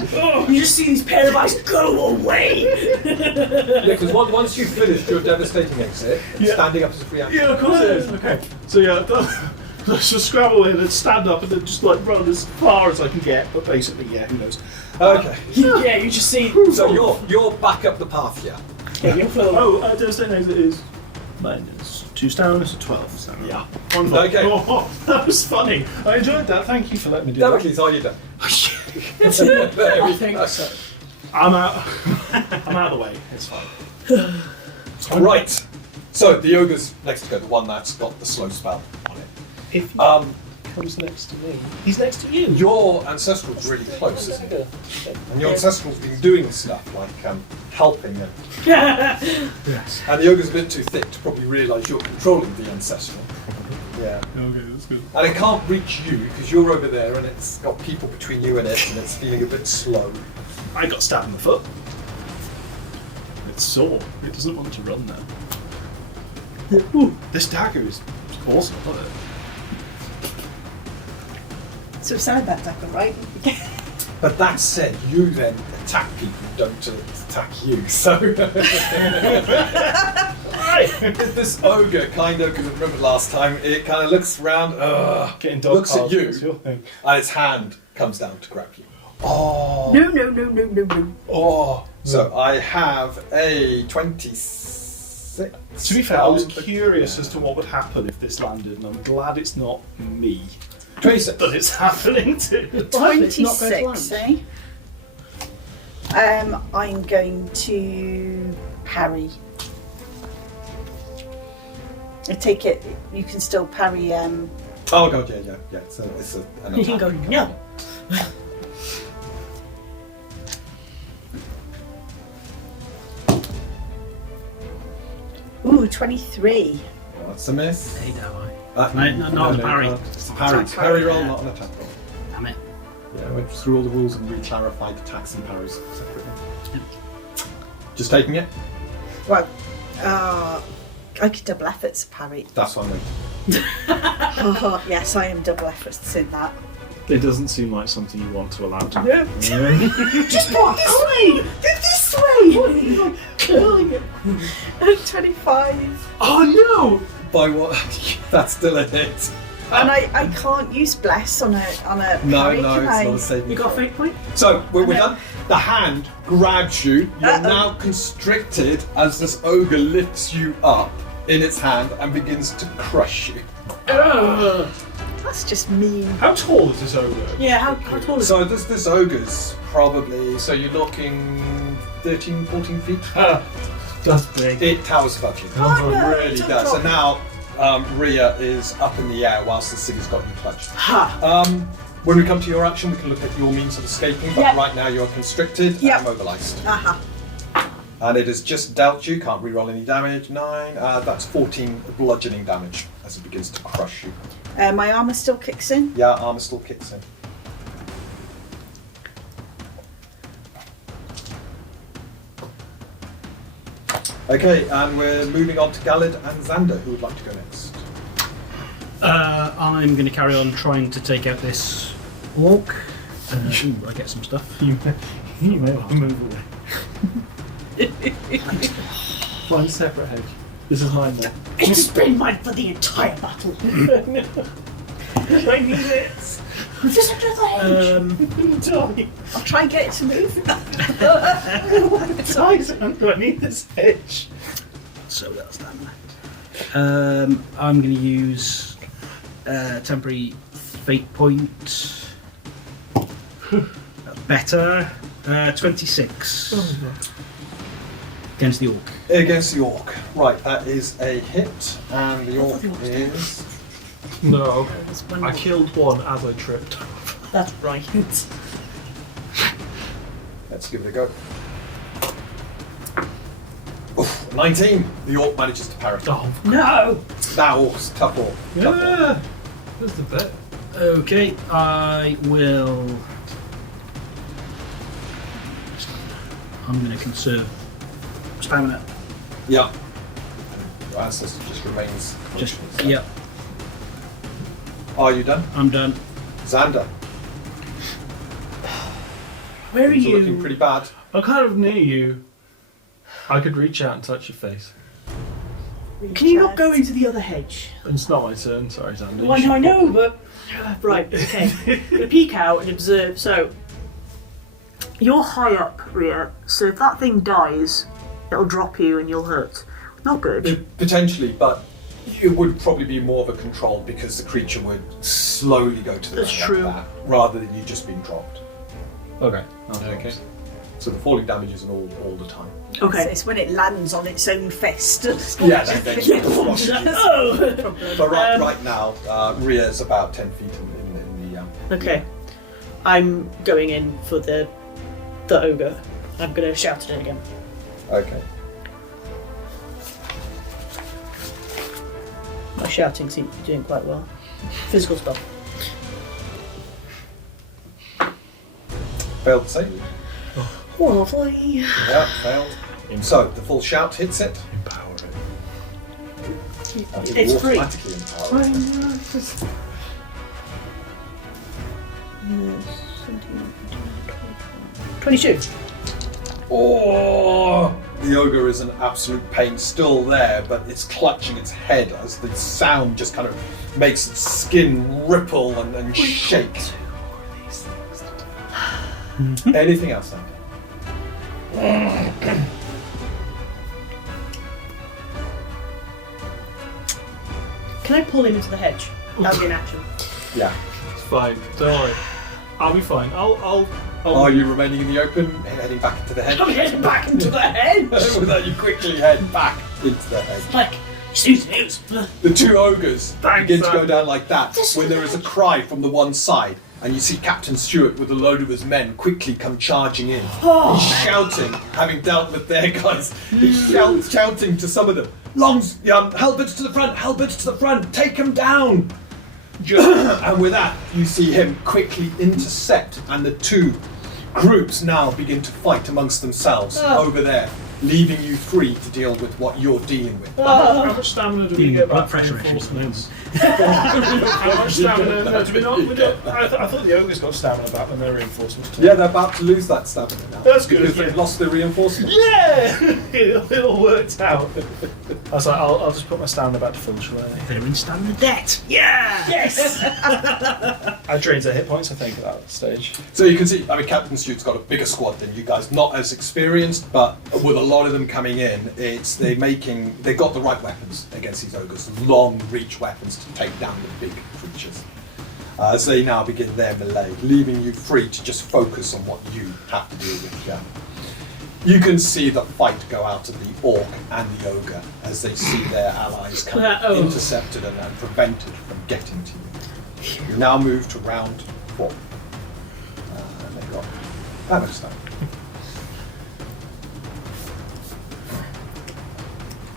You just see these pair of eyes go away. Yeah, because once you've finished your devastating exit, Yeah. standing up is a free action. Yeah, of course it is. Okay, so yeah, let's just scramble in and stand up and then just like run as far as I can get. But basically, yeah, who knows? Okay. Yeah, you just see. So you're back up the path here. Yeah, you're full. Oh, devastating exit is minus 2 stamina, so 12 stamina. Yeah. Wonderful. Okay. Oh, that was funny. I enjoyed that. Thank you for letting me do that. Damocles, are you done? I think so. I'm out. I'm out of the way. It's fine. Right. So the ogre's next to go, the one that's got the slow spell on it. If he comes next to me, he's next to you. Your ancestral's really close, isn't it? And your ancestral's been doing stuff like helping them. Yes. And the ogre's a bit too thick to probably realise you're controlling the ancestral. Yeah. Okay, that's good. And it can't reach you because you're over there and it's got people between you and it's feeling a bit slow. I got stabbed in the foot. It's sore. It doesn't want to run now. Ooh, this dagger is awesome. I love it. So it's not that dagger, right? But that said, you then attack people who don't attack you. So this ogre kind of, because I remember last time, it kind of looks around, Getting dog looks at piles, you, that's your thing. and its hand comes down to grab you. Oh. No. Oh. So I have a 26. To be fair, I was on the- curious as to what would happen if this landed, and I'm glad it's not me 26. that it's happening to. It's not going to 26, eh? I'm going to parry. I take it you can still parry. Oh god, yeah. It's an You can go, attack. no. Ooh, 23. Well, that's a miss. Hey, now Not a parry. Parry. Parry roll, not an attack roll. Damn it. Yeah, we went through all the rules and re-clarified attacks and parries separately. Just taking it? Well, I could double efforts parry. That's what I'm waiting. Oh, yes, I am double efforts in that. It doesn't seem like something you want to allow to No. Just walk this way! This way! Killing it. 25. Oh no! By what? That's still a hit. And I can't use bless on a No, parry, no, can it's I? not a saving You got a throw. fate point? So, we're No. done. The hand grabs you. You're Uh-oh. now constricted as this ogre lifts you up in its hand and begins to crush you. That's just mean. How tall is this ogre? Yeah, how tall is it? So this ogre's probably, so you're looking 13, 14 feet? That's big. It towers above you. Oh, no, It really don't does. drop So now Rhea is up in the air whilst this thing has got you clutched. Ha! When we come to your action, we can look at your means of escaping, but Yep. right now you're constricted Yep. and mobilised. Aha. And it has just dealt you, can't reroll any damage, 9, that's 14 bludgeoning damage as it begins to crush you. My armour still kicks in. Yeah, armour still kicks in. Okay, and we're moving on to Galid and Xander, who would like to go next. I'm going to carry on trying to take out this orc. Ooh, I get some stuff. You may want to move away. Find a separate hedge. This is mine now. It's been mine for the entire battle. I need it. There's another hedge. Die. I'll try and get it to move. I need this hedge. So that's that. I'm going to use temporary fate point. Better. 26 against the orc. Against the orc. Right, that is a hit, and the orc is... No. I killed one as I tripped. That's right. Let's give it a go. Oof, 19! The orc manages to parry. Oh, No! That orc's tough orc. Tough orc. yeah. That's the bit. Okay, I will. I'm going to conserve stamina. Yeah. Your ancestor just remains Just conscious. yeah, Are you done? I'm done. Xander. Where are Things looking you? pretty bad. I'm kind of near you. I could reach out and touch your face. Can you not go into the other hedge? It's not my turn, sorry, Xander. Well, I know, but right. Okay. I'm gonna peek out and observe. So you're high up, Rhea. So if that thing dies, it'll drop you and you'll hurt. Not good. Potentially, but it would probably be more of a control because the creature would slowly go to the That's ground true. like that, rather than you just being dropped. Okay. Okay. So the falling damage isn't all the time. Okay. It's when it lands on its own fist. Yeah, then squash you. Oh. But right now, Rhea is about 10 feet in the... Okay. I'm going in for the ogre. I'm gonna shout at it again. Okay. My shouting seems to be doing quite well. Physical stuff. Failed to save. Lovely. Yeah, failed. So the full shout hits it. Empower it. And it It's will free. automatically empower it. 22. Oh! The ogre is an absolute pain, still there, but it's clutching its head as the sound just kind of makes its skin ripple and shake. Anything else, Andy? Can I pull him into the hedge? That'll be an action. Yeah. It's fine. Don't worry. I'll be fine. I'll Are you remaining in the open, heading back into the hedge? I'm heading back into the hedge! With that, you quickly head back into the hedge. Like, snooze. The two ogres Thanks, begin to son. go down like that when there is a cry from the one side, and you see Captain Stewart with a load of his men quickly come charging in. He's shouting, having dealt with their guys. He's shouting to some of them. halberds to the front, halberds to the front, take him down! And with that, you see him quickly intercept, and the two groups now begin to fight amongst themselves over there, leaving you free to deal with what you're dealing with. How much stamina do we get blood back from pressure issues. reinforcements? How much stamina? No, do we not? I thought the ogres got stamina back when they're reinforcements. Yeah, they're about to lose that stamina now. That's good, Because yeah. they've lost their reinforcements. Yeah! it all worked out. I was like, I'll just put my stamina back to full, shall I? They're in stamina debt. Yeah. Yes! I drained their hit points, I think, at that stage. So you can see, Captain Stu's got a bigger squad than you guys, not as experienced, but with a lot of them coming in, they've got the right weapons against these ogres, long reach weapons to take down the big creatures. As they now begin their melee, leaving you free to just focus on what you have to deal with here. You can see the fight go out of the orc and the ogre as they see their allies intercepted and prevented from getting to you. You now move to round 4. And they've got that much time.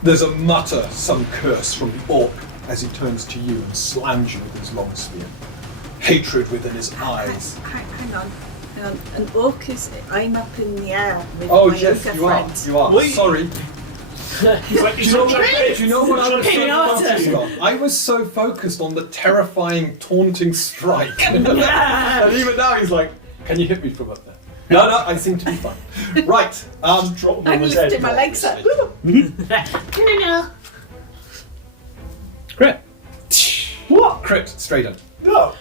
There's a mutter, some curse from the orc as he turns to you and slams you with his long spear. Hatred within his eyes. Hang on. An orc is. I'm up in the air with Oh my yes, ogre you are. friend. You are. Wait. Sorry. He's like, Do you know what I was Hey, so Arthur. focused on? I was so focused on the terrifying, taunting strike. And even now he's like, can you hit me from up there? No, I seem to be fine. Right. Drop them on I'm his head. lifting my legs up. Great. What? Crit, straight in. No.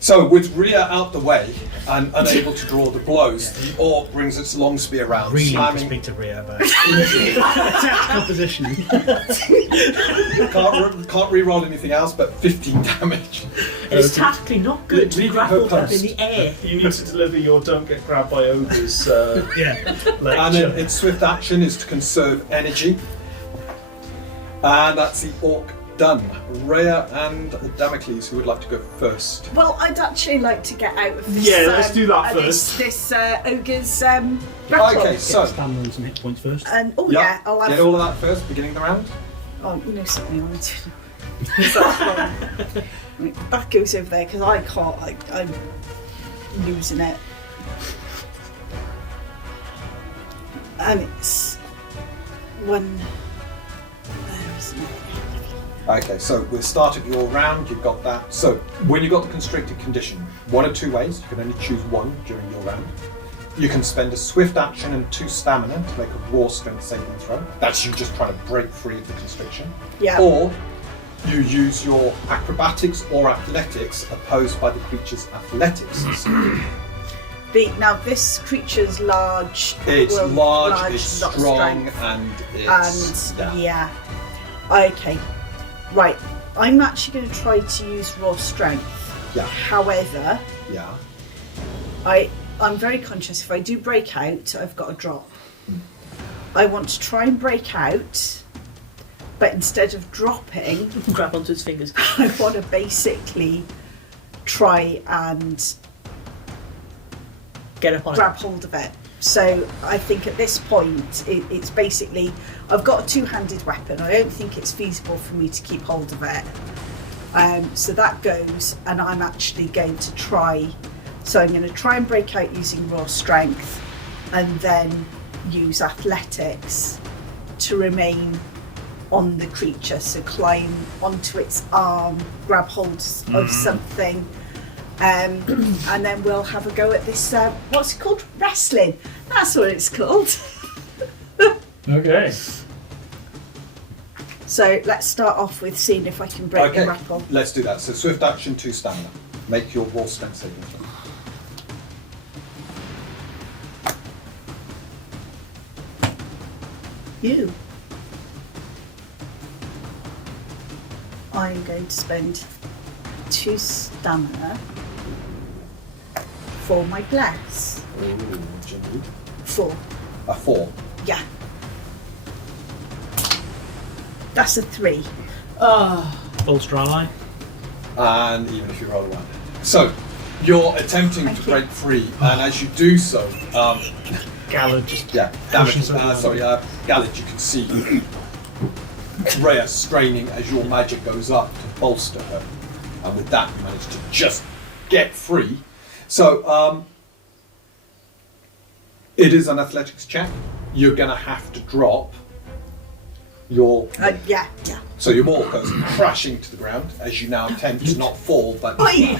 So, with Rhea out the way and unable to draw the blows, the orc brings its long spear round, Really need to slamming. speak to Rhea about tactical positioning. Can't re-roll anything else, but 15 damage. It's tactically not good to be Leaving her grappled up in post. the air. You need to deliver your don't get grabbed by ogres Yeah. lecture. And then its swift action is to conserve energy. And that's the orc done. Rhea and Damocles, who would like to go first? Well, I'd actually like to get out of this. Yeah, let's do that This ogre's grapple. Okay, so Stamina and some hit points first. And yeah, I'll have. get all of that first, beginning of the round. Oh, you know something I want to know. That goes over there because I can't. I'm losing it. And it's one. There isn't it? Okay, so we'll start at your round, you've got that. So, when you've got the constricted condition, one of two ways, you can only choose one during your round. You can spend a swift action and 2 stamina to make a raw strength saving throw. That's you just trying to break free of the constriction. Yeah. Or you use your acrobatics or athletics opposed by the creature's athletics. Now this creature's large. It's well, large, it's lot of strong, strength. and it's... And yeah. Okay. Right. I'm actually going to try to use raw strength. Yeah. However, Yeah. I'm very conscious if I do break out, I've got a drop. I want to try and break out, but instead of dropping, Grab onto his fingers. I want to basically try and Get up on grab hold of it. So I think at this point, it's basically, I've got a 2-handed weapon. I don't think it's feasible for me to keep hold of it. So that goes, and I'm actually going to try. So I'm going to try and break out using raw strength, and then use athletics to remain on the creature. So climb onto its arm, grab hold of something. And then we'll have a go at this, what's it called? Wrestling. That's what it's called. Okay. So let's start off with seeing if I can break the Okay, grapple. let's do that. So swift action, 2 stamina. Make your raw strength saving throw. You. I'm going to spend 2 stamina for my bless. Ooh, what do you need? 4. A 4. Yeah. That's a 3. Bolster ally. And even if you roll a 1. So, you're attempting Thank to you. break free, and as you do so, Gallad just yeah, damage. pushes her around. Gallad, you can see Rhea straining as your magic goes up to bolster her. And with that, you manage to just get free. So, it is an athletics check. You're going to have to drop your... Yeah. So your maul goes crashing to the ground as you now attempt to not fall, but... Oi!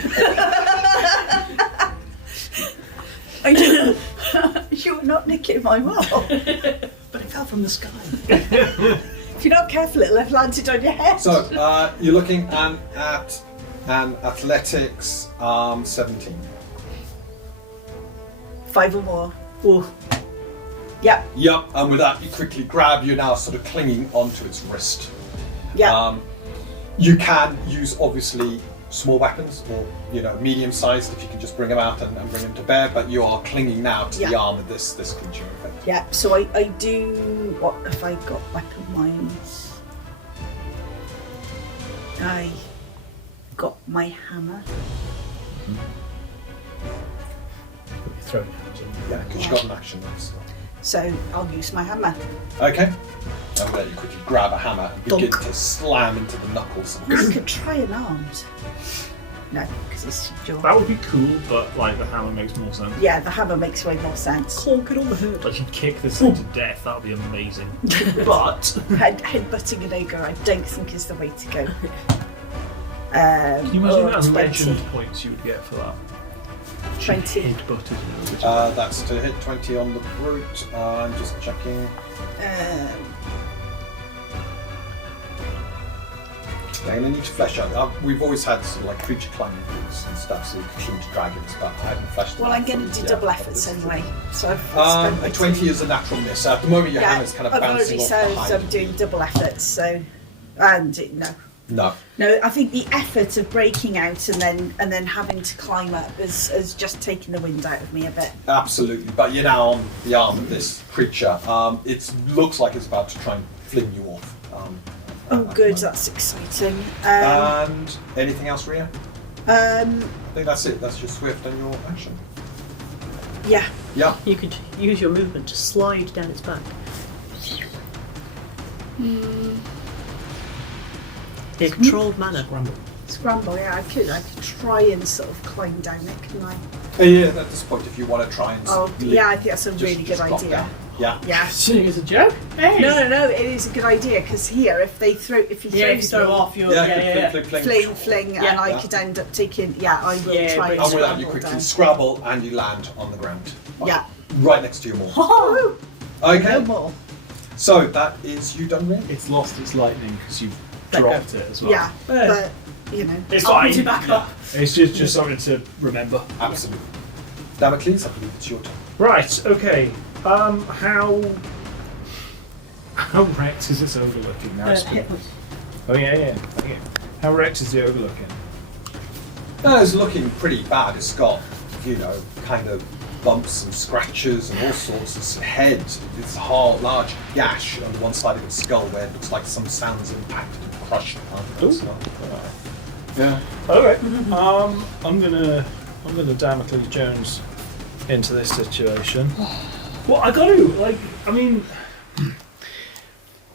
You're not nicking my maul. But it fell from the sky. If you're not careful, it'll have landed on your head. So you're looking at an athletics 17. 5 or more. Oh, Yep. Yep, and with that you quickly grab, you're now sort of clinging onto its wrist. Yep. You can use obviously small weapons or medium sized if you can just bring them out and bring them to bear, but you are clinging now to the arm of this creature in fact. Yeah, so I do. What have I got weapon wise? I got my hammer. You're throwing hands in. Yeah, because you've got an action there. So I'll use my hammer. Okay. And then you quickly grab a hammer and begin Dunk. to slam into the knuckles. You could try an armed. No, because it's jaw. That would be cool, but like the hammer makes more sense. Yeah, the hammer makes way more sense. Clonk it on the head. Like you kick this thing to death, that would be amazing. But Headbutting an ogre, I don't think is the way to go. can you imagine that 20. legend points you would get for that? 20. Headbutted. That's to hit 20 on the brute. I'm just checking. I'm going to need to flesh out. We've always had sort of like creature climbing boots and stuff, so you can cling to dragons, but I haven't fleshed them Well, out I'm going to fully do yet. double efforts anyway. So I've spent A 20 is a natural miss. At the moment, your hammer's kind of I've bouncing already off said behind I'm you. doing double efforts. So, and no, No. I think the effort of breaking out and then having to climb up has just taken the wind out of me a bit. Absolutely, but you're now on the arm of this creature. It looks like it's about to try and fling you off. Oh, at the good, moment. that's exciting. And anything else, Rhea? I Um, think that's it. That's your swift and your action. yeah, Yeah. you could use your movement to slide down its back. In a controlled manner. scramble. Yeah, I could try and sort of climb down it, couldn't I? Yeah, at this point, if you want to try and Oh, yeah, I think that's a just- really good just drop idea. down. Yeah. Yeah. Seeing as a joke? Hey! No, it is a good idea because here, if he yeah, if you throws throw me, off, you're. Yeah, fling, and Yeah. I could end up taking. Yeah, I will Yeah, try and And with that, you scramble quickly down. scrabble and you land on the ground. Yeah. Right next to your maul. Oh, no Okay. more. So that is you done, Rhea? it's lost its lightning because you've Let go. dropped it as well. Yeah, but It's I'll fine. put it back up. It's just something to remember. Absolutely. Damocles, I believe it's your turn. Right. Okay. How wrecked is this ogre looking now? Hit points. Oh yeah. Okay. How wrecked is the ogre looking? No, it's looking pretty bad. It's got, kind of bumps and scratches and all sorts. Its head, this large gash on one side of its skull where it looks like some sounds impacted and crushed part of its skull. Yeah. All right. I'm gonna Damocles Jones into this situation. Well, I got to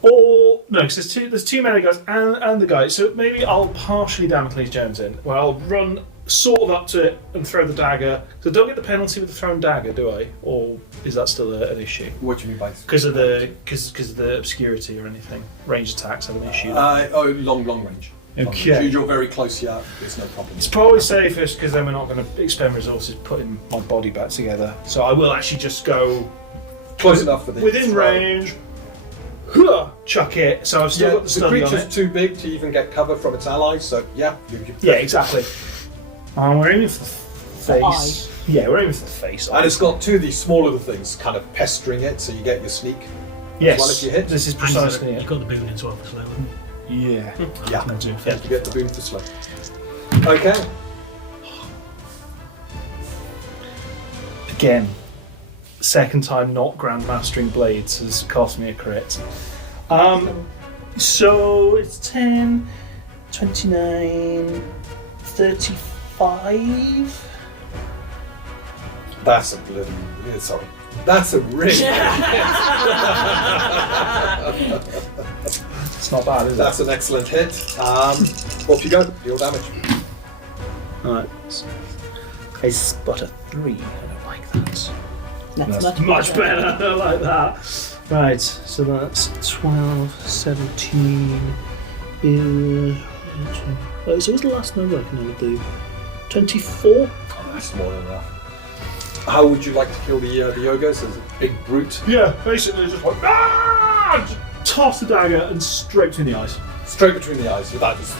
or no, because there's two melee guys and the guy. So maybe I'll partially Damocles Jones in, where I'll run sort of up to it and throw the dagger. So I don't get the penalty with the thrown dagger, do I? Or is that still an issue? What do you mean by Because of the obscurity or anything? Range attacks have an issue. long range. Okay. You're very close, yeah. There's no problem. It's probably safest because then we're not going to expend resources putting my body back together. So I will actually just go Close enough for the within throw. range. Chuck it. So I've still Yeah, got the the study on creature's it. too big to even get cover from its allies, so yeah. Yeah, exactly. We're aiming for the face. Yeah, we're aiming for the face. And it's got two of these smaller things kind of pestering it, so you get your sneak. yes. well if you hit. This is And precisely you it. got the boon as well for slow, wouldn't you? Yeah. Yeah. No, do. You get the boon for slow. Okay. Again, second time not grandmastering blades has cost me a crit. So it's 10, 29, 35. That's a bloody. Sorry. That's a really. It's not bad, is That's an excellent hit. Off you go. Deal damage. Alright. I spot a 3. I don't like that. That's much better. I don't like that. Right, so that's 12, 17. So what's the last number I can ever do? 24? Oh, that's more than enough. How would you like to kill the ogres? As a big brute? Yeah, basically just like, just toss the dagger and straight between the eyes. Straight between the eyes. Without just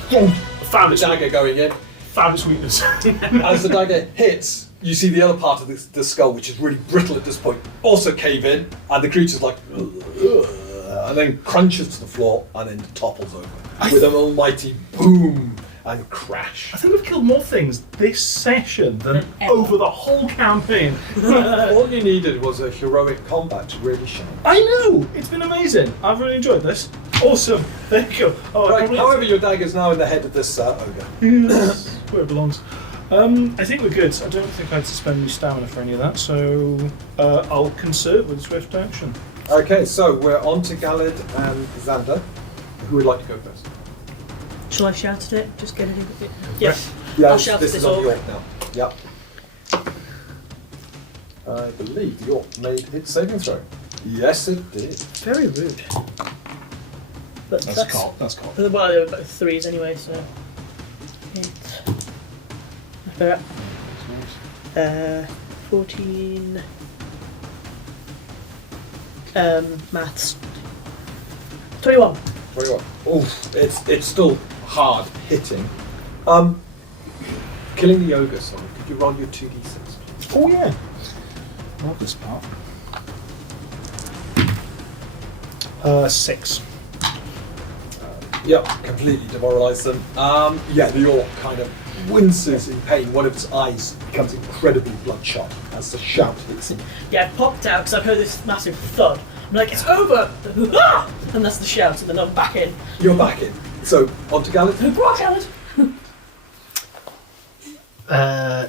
Found the its dagger going in. Found its weakness. As the dagger hits, you see the other part of the skull, which is really brittle at this point, also cave in, and the creature's like, and then crunches to the floor and then topples over with an almighty boom and crash. I think we've killed more things this session than over the whole campaign. All you needed was a heroic combat to really shine. I know! It's been amazing. I've really enjoyed this. Awesome. There you go. Oh, I Right, probably- however, your dagger's now in the head of this ogre. Yes, where it belongs. I think we're good. I don't think I had to spend any stamina for any of that, so I'll conserve with swift action. Okay, so we're on to Galad and Xander. Who would like to go first? Shall I shout at it? Just get it in. Yeah. Yeah, I'll shout this at is this on the orc. orc now. Yep. I believe the orc made its saving throw. Yes, it did. Very rude. But That's Carl. Well, they were both 3s anyway, so. 8. 14. Maths. 21. 21. Oof, it's still hard hitting. Killing the ogre, so could you roll your 2d6, please? Oh, yeah. Love this part. 6. Yep, completely demoralised them. Yeah, the orc kind of winces in pain. One of its eyes becomes incredibly bloodshot as the shout hits him. Yeah, I popped out because I've heard this massive thud. I'm like, it's over! Ah! And that's the shout, and then I'm back in. You're back in. So, on to Galad. What, Howard?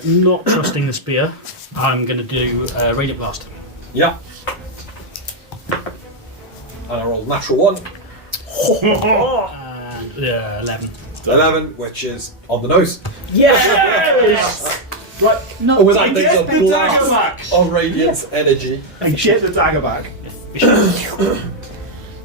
Not trusting the spear, I'm going to do Radiant Blast. Yeah. And I roll natural 1. And 11. 11, which is on the nose. Yes! Right. Not With I that, there's get a the dagger blast back. of radiant energy. And get the dagger back.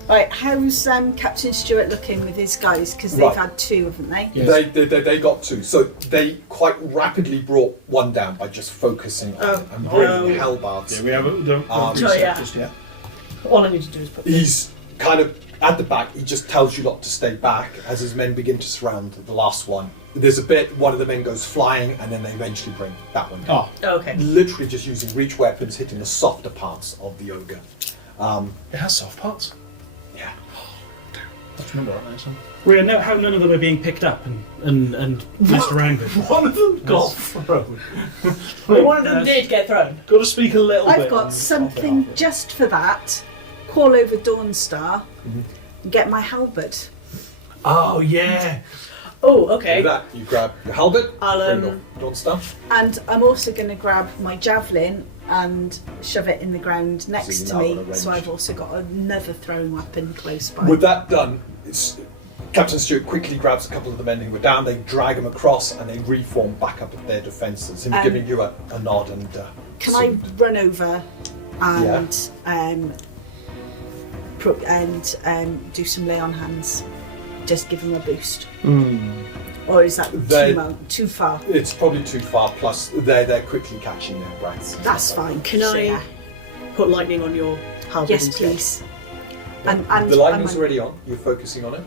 Right, how's Captain Stewart looking with his guys? Because they've Right. had 2, haven't they? Yes. They got 2. So they quite rapidly brought one down by just focusing on it and bringing hellbards. Yeah, we haven't don't Sorry, yeah. just yet. All I need to do is put He's kind of at the back. He just tells you lot to stay back as his men begin to surround the last one. There's a bit, one of the men goes flying, and then they eventually bring that one down. Oh, Okay. Literally just using reach weapons, hitting the softer parts of the ogre. it has soft parts. Yeah. I have to remember that next time. How none of them are being picked up and messed around with. One of them got thrown. Well, one of them did get thrown. Got to speak a little bit. I've got on something behalf of it. just for that. Call over Dawnstar and get my halberd. Oh yeah. Oh, okay. With that, you grab your halberd, I'll, bring your stuff. And I'm also going to grab my javelin and shove it in the ground next you're to now me. on a range. So I've also got another throwing weapon close by. With that done, Captain Stewart quickly grabs a couple of the men who were down, they drag them across, and they reform back up at their defences, him giving you a nod and... Can I run over and do some lay on hands? Just give him a boost. Or is that too far? It's probably too far, plus they're quickly catching their breaths. That's fine. Can So, I yeah. put lightning on your halberd Yes, instead? please. And The lightning's already on, you're focusing on it.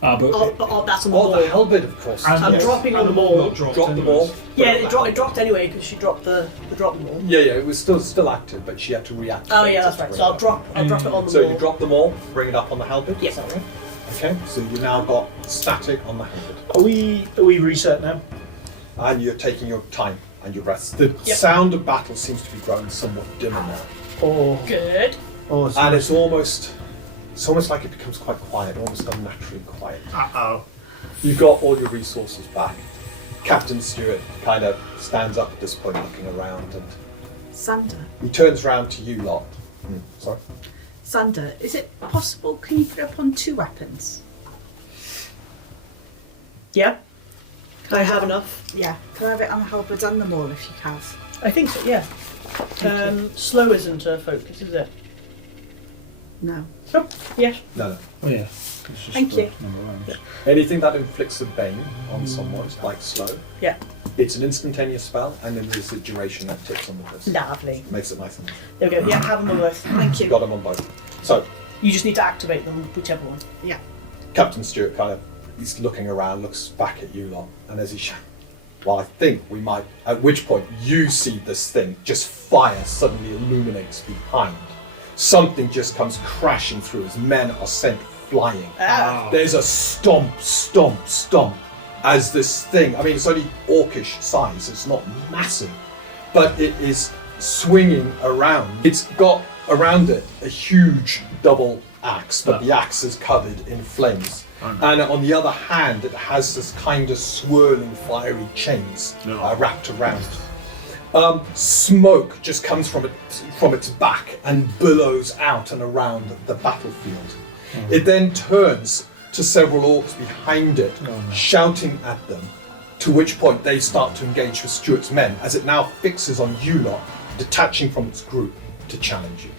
But Oh, that's on the Oh, wall. the halberd, of course. And I'm yes. dropping on the And ball. got dropped Drop the anyways. ball. Yeah, it dropped anyway because she dropped the drop ball. Yeah, it was still active, but she had to react. Oh yeah, that's right. So I'll drop it on the So ball. you drop them all, bring it up on the halberd? Yeah. Is that right? Okay, so you now got static on the halberd. Are we reset now? And you're taking your time and your breaths. The sound of battle seems to be growing somewhat dimmer now. Or Good. And it's almost like it becomes quite quiet, almost unnaturally quiet. Uh-oh. You've got all your resources back. Captain Stewart kind of stands up at this point looking around and Sander, he turns round to you lot. Sorry? Sander, is it possible? Can you put it up on 2 weapons? Yeah. Can I have enough. Yeah. Can I have it on the halberd and the maul if you have? I think so. Yeah. Slow isn't a focus, is it? No. Oh, yes. No. Oh yeah. Thank you. Anything that inflicts a bane on someone, like slow, Yeah. it's an instantaneous spell, and then there's a duration that ticks on the list. Lovely. Makes it nice and easy. There we go. Yeah, have them all worth. Thank you. Got them on both. So, You just need to activate them, whichever one. Yeah. Captain Stewart kind of, he's looking around, looks back at you lot, and as he well, I think we might, at which point you see this thing, just fire suddenly illuminates behind. Something just comes crashing through as men are sent flying. There's a stomp, stomp, stomp as this thing, I mean, it's only orcish size, it's not massive, but it is swinging around. It's got around it a huge double axe, but the axe is covered in flames. And on the other hand, it has this kind of swirling fiery chains wrapped around. Smoke just comes from its back and billows out and around the battlefield. It then turns to several orcs behind it, shouting at them, to which point they start to engage with Stuart's men as it now fixes on you lot, detaching from its group to challenge you.